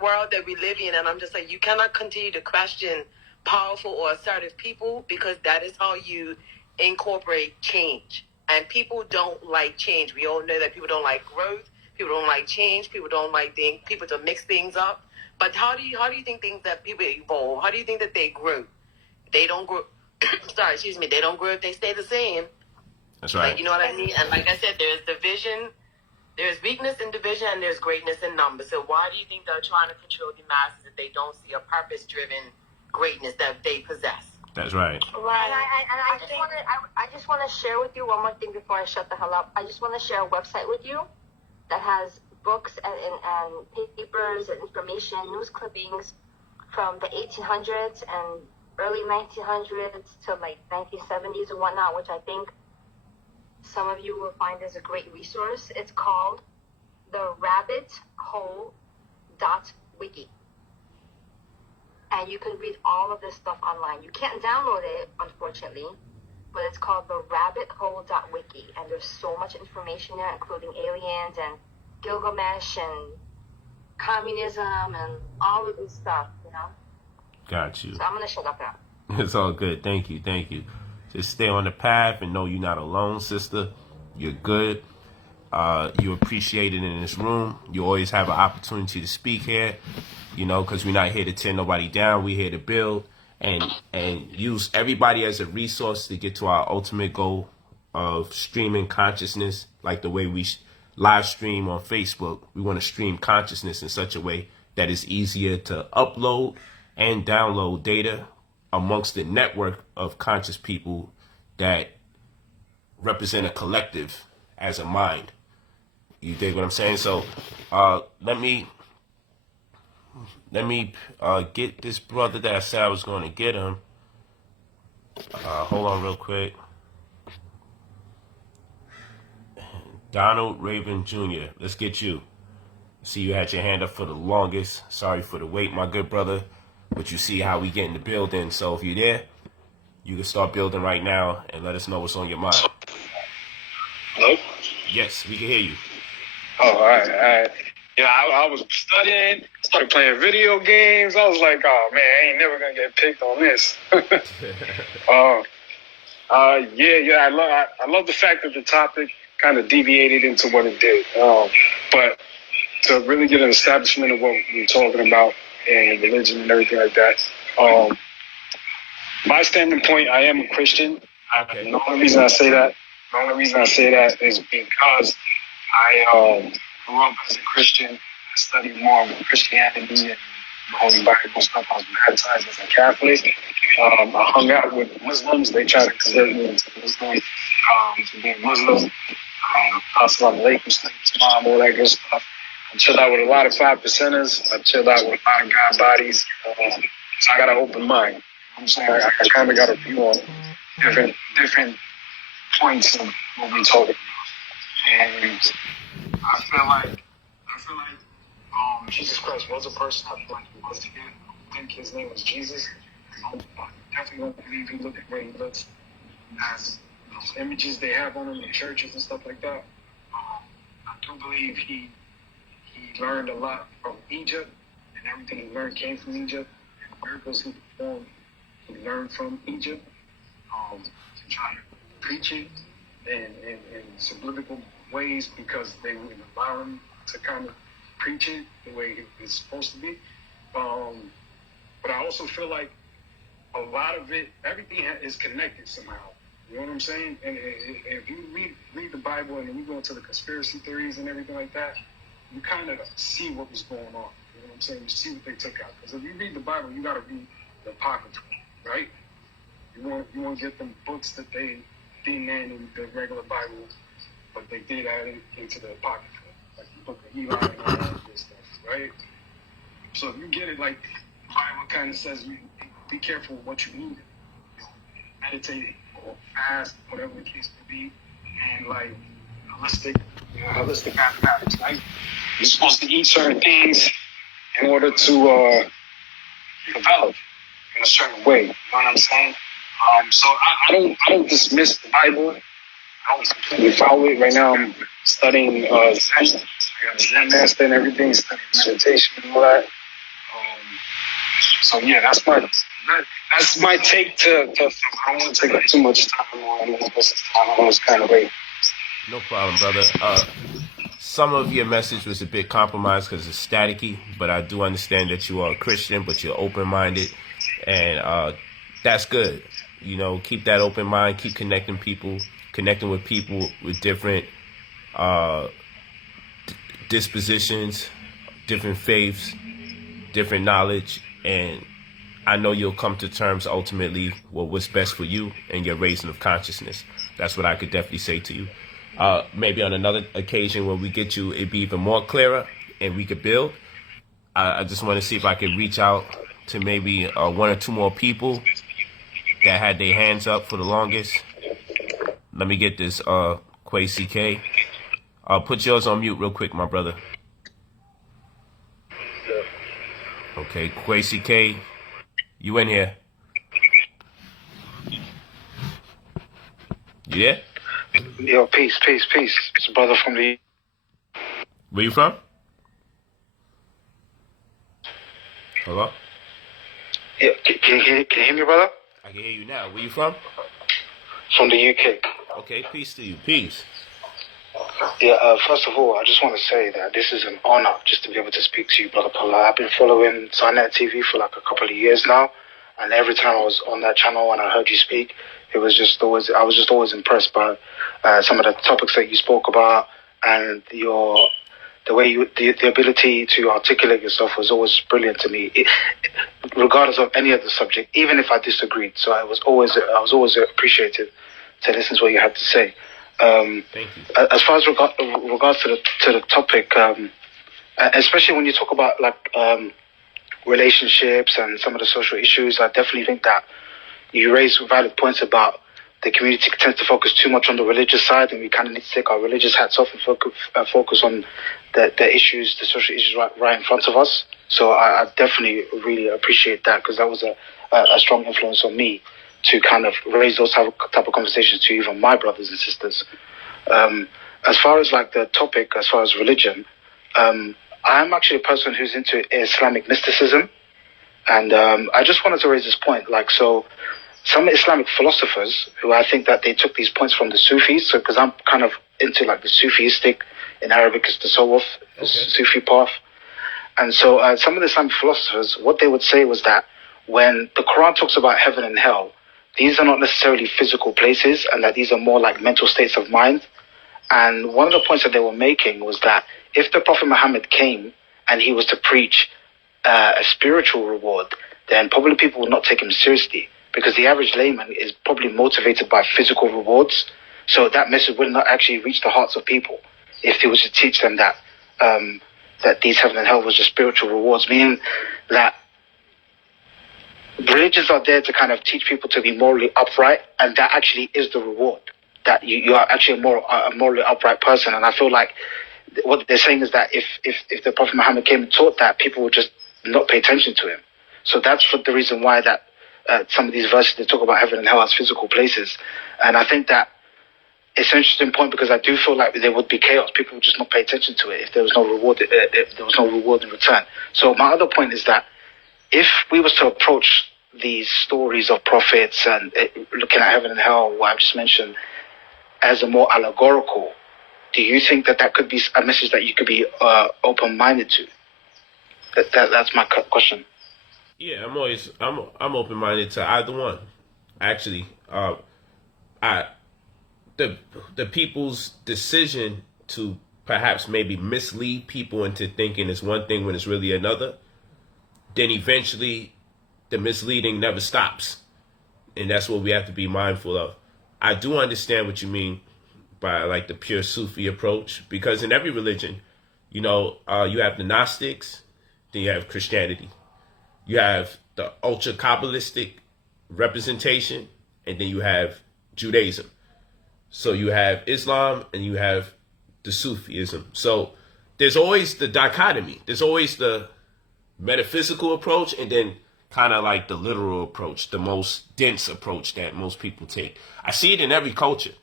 world that we live in. And I'm just like, you cannot continue to question powerful or assertive people because that is how you incorporate change. And people don't like change. We all know that people don't like growth. People don't like change. People don't like people to mix things up. But how do you think things that people evolve? How do you think that they grow? They don't grow. They don't grow if they stay the same. That's right. Like, you know what I mean? And like I said, there's division, there's weakness in division, and there's greatness in numbers. So why do you think they're trying to control the masses if they don't see a purpose-driven greatness that they possess? That's right. Right. And I just want to share with you one more thing before I shut the hell up. I just want to share a website with you that has books and papers and information, news clippings from the 1800s and early 1900s to like 1970s and whatnot, which I think some of you will find as a great resource. It's called the rabbithole.wiki. And you can read all of this stuff online. You can't download it, unfortunately, but it's called the rabbithole.wiki. And there's so much information there, including aliens and Gilgamesh and communism and all of this stuff, you know? Got you. So I'm going to shut up now. It's all good. Thank you. Just stay on the path and know you're not alone, sister. You're good. You're appreciated in this room. You always have an opportunity to speak here, you know, because we're not here to tear nobody down. We're here to build and use everybody as a resource to get to our ultimate goal of streaming consciousness, like the way we live stream on Facebook. We want to stream consciousness in such a way that it's easier to upload and download data amongst the network of conscious people that represent a collective as a mind. You dig what I'm saying? So let me get this brother that I said I was going to get him. Hold on real quick. Donald Raven Jr. Let's get you. See, you had your hand up for the longest. Sorry for the wait, my good brother. But you see how we get in the building. So if you're there, you can start building right now and let us know what's on your mind. Hello? Yes, we can hear you. Oh, all right. Yeah, I was studying, started playing video games. I was like, oh, man, I ain't never going to get picked on this. I love the fact that the topic kind of deviated into what it did. But to really get an establishment of what we're talking about and religion and everything like that, my standing point, I am a Christian. Okay. The only reason I say that is because I grew up as a Christian. I studied more of Christianity and the Holy Bible stuff. I was baptized as a Catholic. I hung out with Muslims. They tried to convert me into Muslim, to being Muslim. Assalamu alaikum, Islam, all that good stuff. I chilled out with a lot of 5%ers. I chilled out with a lot of God bodies. So I got an open mind. You know what I'm saying? I kind of got a view on different points of what we're talking about. And I feel like Jesus Christ was a person. I feel like he was again. I think his name was Jesus. I definitely don't believe he looked the way he looks as those images they have on him in churches and stuff like that. I do believe he learned a lot from Egypt, and everything he learned came from Egypt. And the miracles he performed, he learned from Egypt to try to preach it in subliminal ways because they wouldn't allow him to kind of preach it the way it's supposed to be. But I also feel like a lot of it, everything is connected somehow. You know what I'm saying? And if you read the Bible and then you go into the conspiracy theories and everything like that, you kind of see what was going on. You know what I'm saying? You see what they took out. Because if you read the Bible, you got to read the Apocrypha, right? You want to get them books that they didn't add in the regular Bible, but they did add it into the Apocrypha, like the Book of Eli and all that good stuff, right? So if you get it, like the Bible kind of says, you be careful with what you eat. Meditate or fast, whatever the case may be, and like holistic holistic mathematics. Right? You're supposed to eat certain things in order to develop in a certain way. You know what I'm saying? So I don't dismiss the Bible. I don't completely follow it. Right now I'm studying Zen. I got a Zen master and everything, studying meditation and all that. So yeah, that's my take to I don't want to take up too much time on this time. I was kind of late. No problem, brother. Some of your message was a bit compromised because it's staticky, but I do understand that you are a Christian, but you're open-minded, and that's good. You know, keep that open mind, keep connecting with people with different dispositions, different faiths, different knowledge, and I know you'll come to terms ultimately with what's best for you and your raising of consciousness. That's what I could definitely say to you. Maybe on another occasion when we get you, it'd be even more clearer and we could build. I just want to see if I could reach out to maybe one or two more people that had their hands up for the longest. Let me get this, Quay CK. Put yours on mute real quick, my brother. Okay, Quay CK, you in here? You there? Yo, peace. It's a brother from the... Where you from? Hello? Yeah, can you hear me, brother? I can hear you now. Where you from? From the UK. Okay, peace to you. Peace. Yeah, first of all, I just want to say that this is an honor just to be able to speak to you, Brother Polight. I've been following Signet TV for like a couple of years now, and every time I was on that channel and I heard you speak, I was just always impressed by some of the topics that you spoke about, and the way the ability to articulate yourself was always brilliant to me, regardless of any other subject, even if I disagreed. So I was always appreciative to listen to what you had to say. Thank you. As far as regards to the topic, especially when you talk about relationships and some of the social issues, I definitely think that you raise valid points about the community tends to focus too much on the religious side, and we kind of need to take our religious hats off and focus on the issues, the social issues right in front of us. So I definitely really appreciate that, because that was a strong influence on me to kind of raise those type of conversations to even my brothers and sisters. As far as like the topic, as far as religion, I'm actually a person who's into Islamic mysticism, and I just wanted to raise this point. So some Islamic philosophers who I think that they took these points from the Sufis, so because I'm kind of into like the Sufistic, in Arabic is the Tasawwuf, Sufi path. And so some of the Islamic philosophers, what they would say was that when the Quran talks about heaven and hell, these are not necessarily physical places, and that these are more like mental states of mind. And one of the points that they were making was that if the Prophet Muhammad came and he was to preach a spiritual reward, then probably people would not take him seriously, because the average layman is probably motivated by physical rewards. So that message would not actually reach the hearts of people if he was to teach them that that these heaven and hell was just spiritual rewards, meaning that religions are there to kind of teach people to be morally upright, and that actually is the reward, that you are actually a morally upright person. And I feel like what they're saying is that if the Prophet Muhammad came and taught that, people would just not pay attention to him. So that's for the reason why that some of these verses, they talk about heaven and hell as physical places. And I think that it's an interesting point, because I do feel like there would be chaos. People would just not pay attention to it if there was no reward. If there was no reward in return. So my other point is that if we was to approach these stories of prophets and looking at heaven and hell, what I've just mentioned, as a more allegorical, do you think that could be a message that you could be open-minded to? That's my question. Yeah, I'm open-minded to either one. Actually, the people's decision to perhaps maybe mislead people into thinking it's one thing when it's really another, then eventually the misleading never stops. And that's what we have to be mindful of. I do understand what you mean by like the pure Sufi approach, because in every religion, you have the Gnostics, then you have Christianity. You have the ultra Kabbalistic representation, and then you have Judaism. So you have Islam and you have the Sufism. So there's always the dichotomy. There's always the metaphysical approach and then kind of like the literal approach, the most dense approach that most people take. I see it in every culture,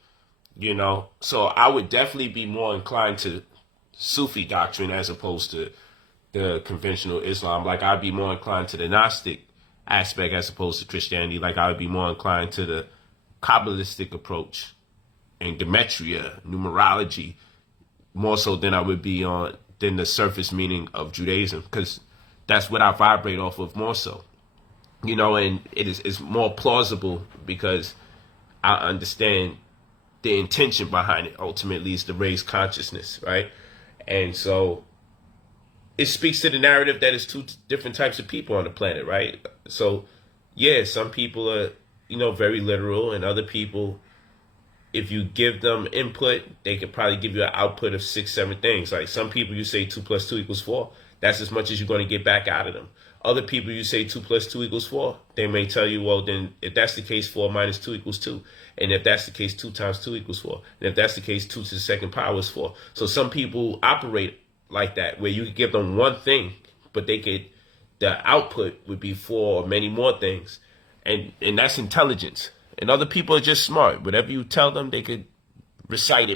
you know. So I would definitely be more inclined to Sufi doctrine as opposed to the conventional Islam. Like I'd be more inclined to the Gnostic aspect as opposed to Christianity. Like I would be more inclined to the Kabbalistic approach and Gematria, numerology, more so than I would be than the surface meaning of Judaism, because that's what I vibrate off of more so. You know, and it's more plausible because I understand the intention behind it ultimately is to raise consciousness, right? And so it speaks to the narrative that it's two different types of people on the planet, right? So, yeah, some people are, you know, very literal, and other people, if you give them input, they could probably give you an output of 6, 7 things. Like some people, you say 2 + 2 = 4. That's as much as you're going to get back out of them. Other people, you say 2 + 2 = 4. They may tell you, well, then if that's the case, 4 - 2 = 2. And if that's the case, 2 × 2 = 4. And if that's the case, 2 to the second power is 4. So some people operate like that, where you could give them one thing, but the output would be 4 or many more things. And that's intelligence. And other people are just smart. Whatever you tell them, they could recite it.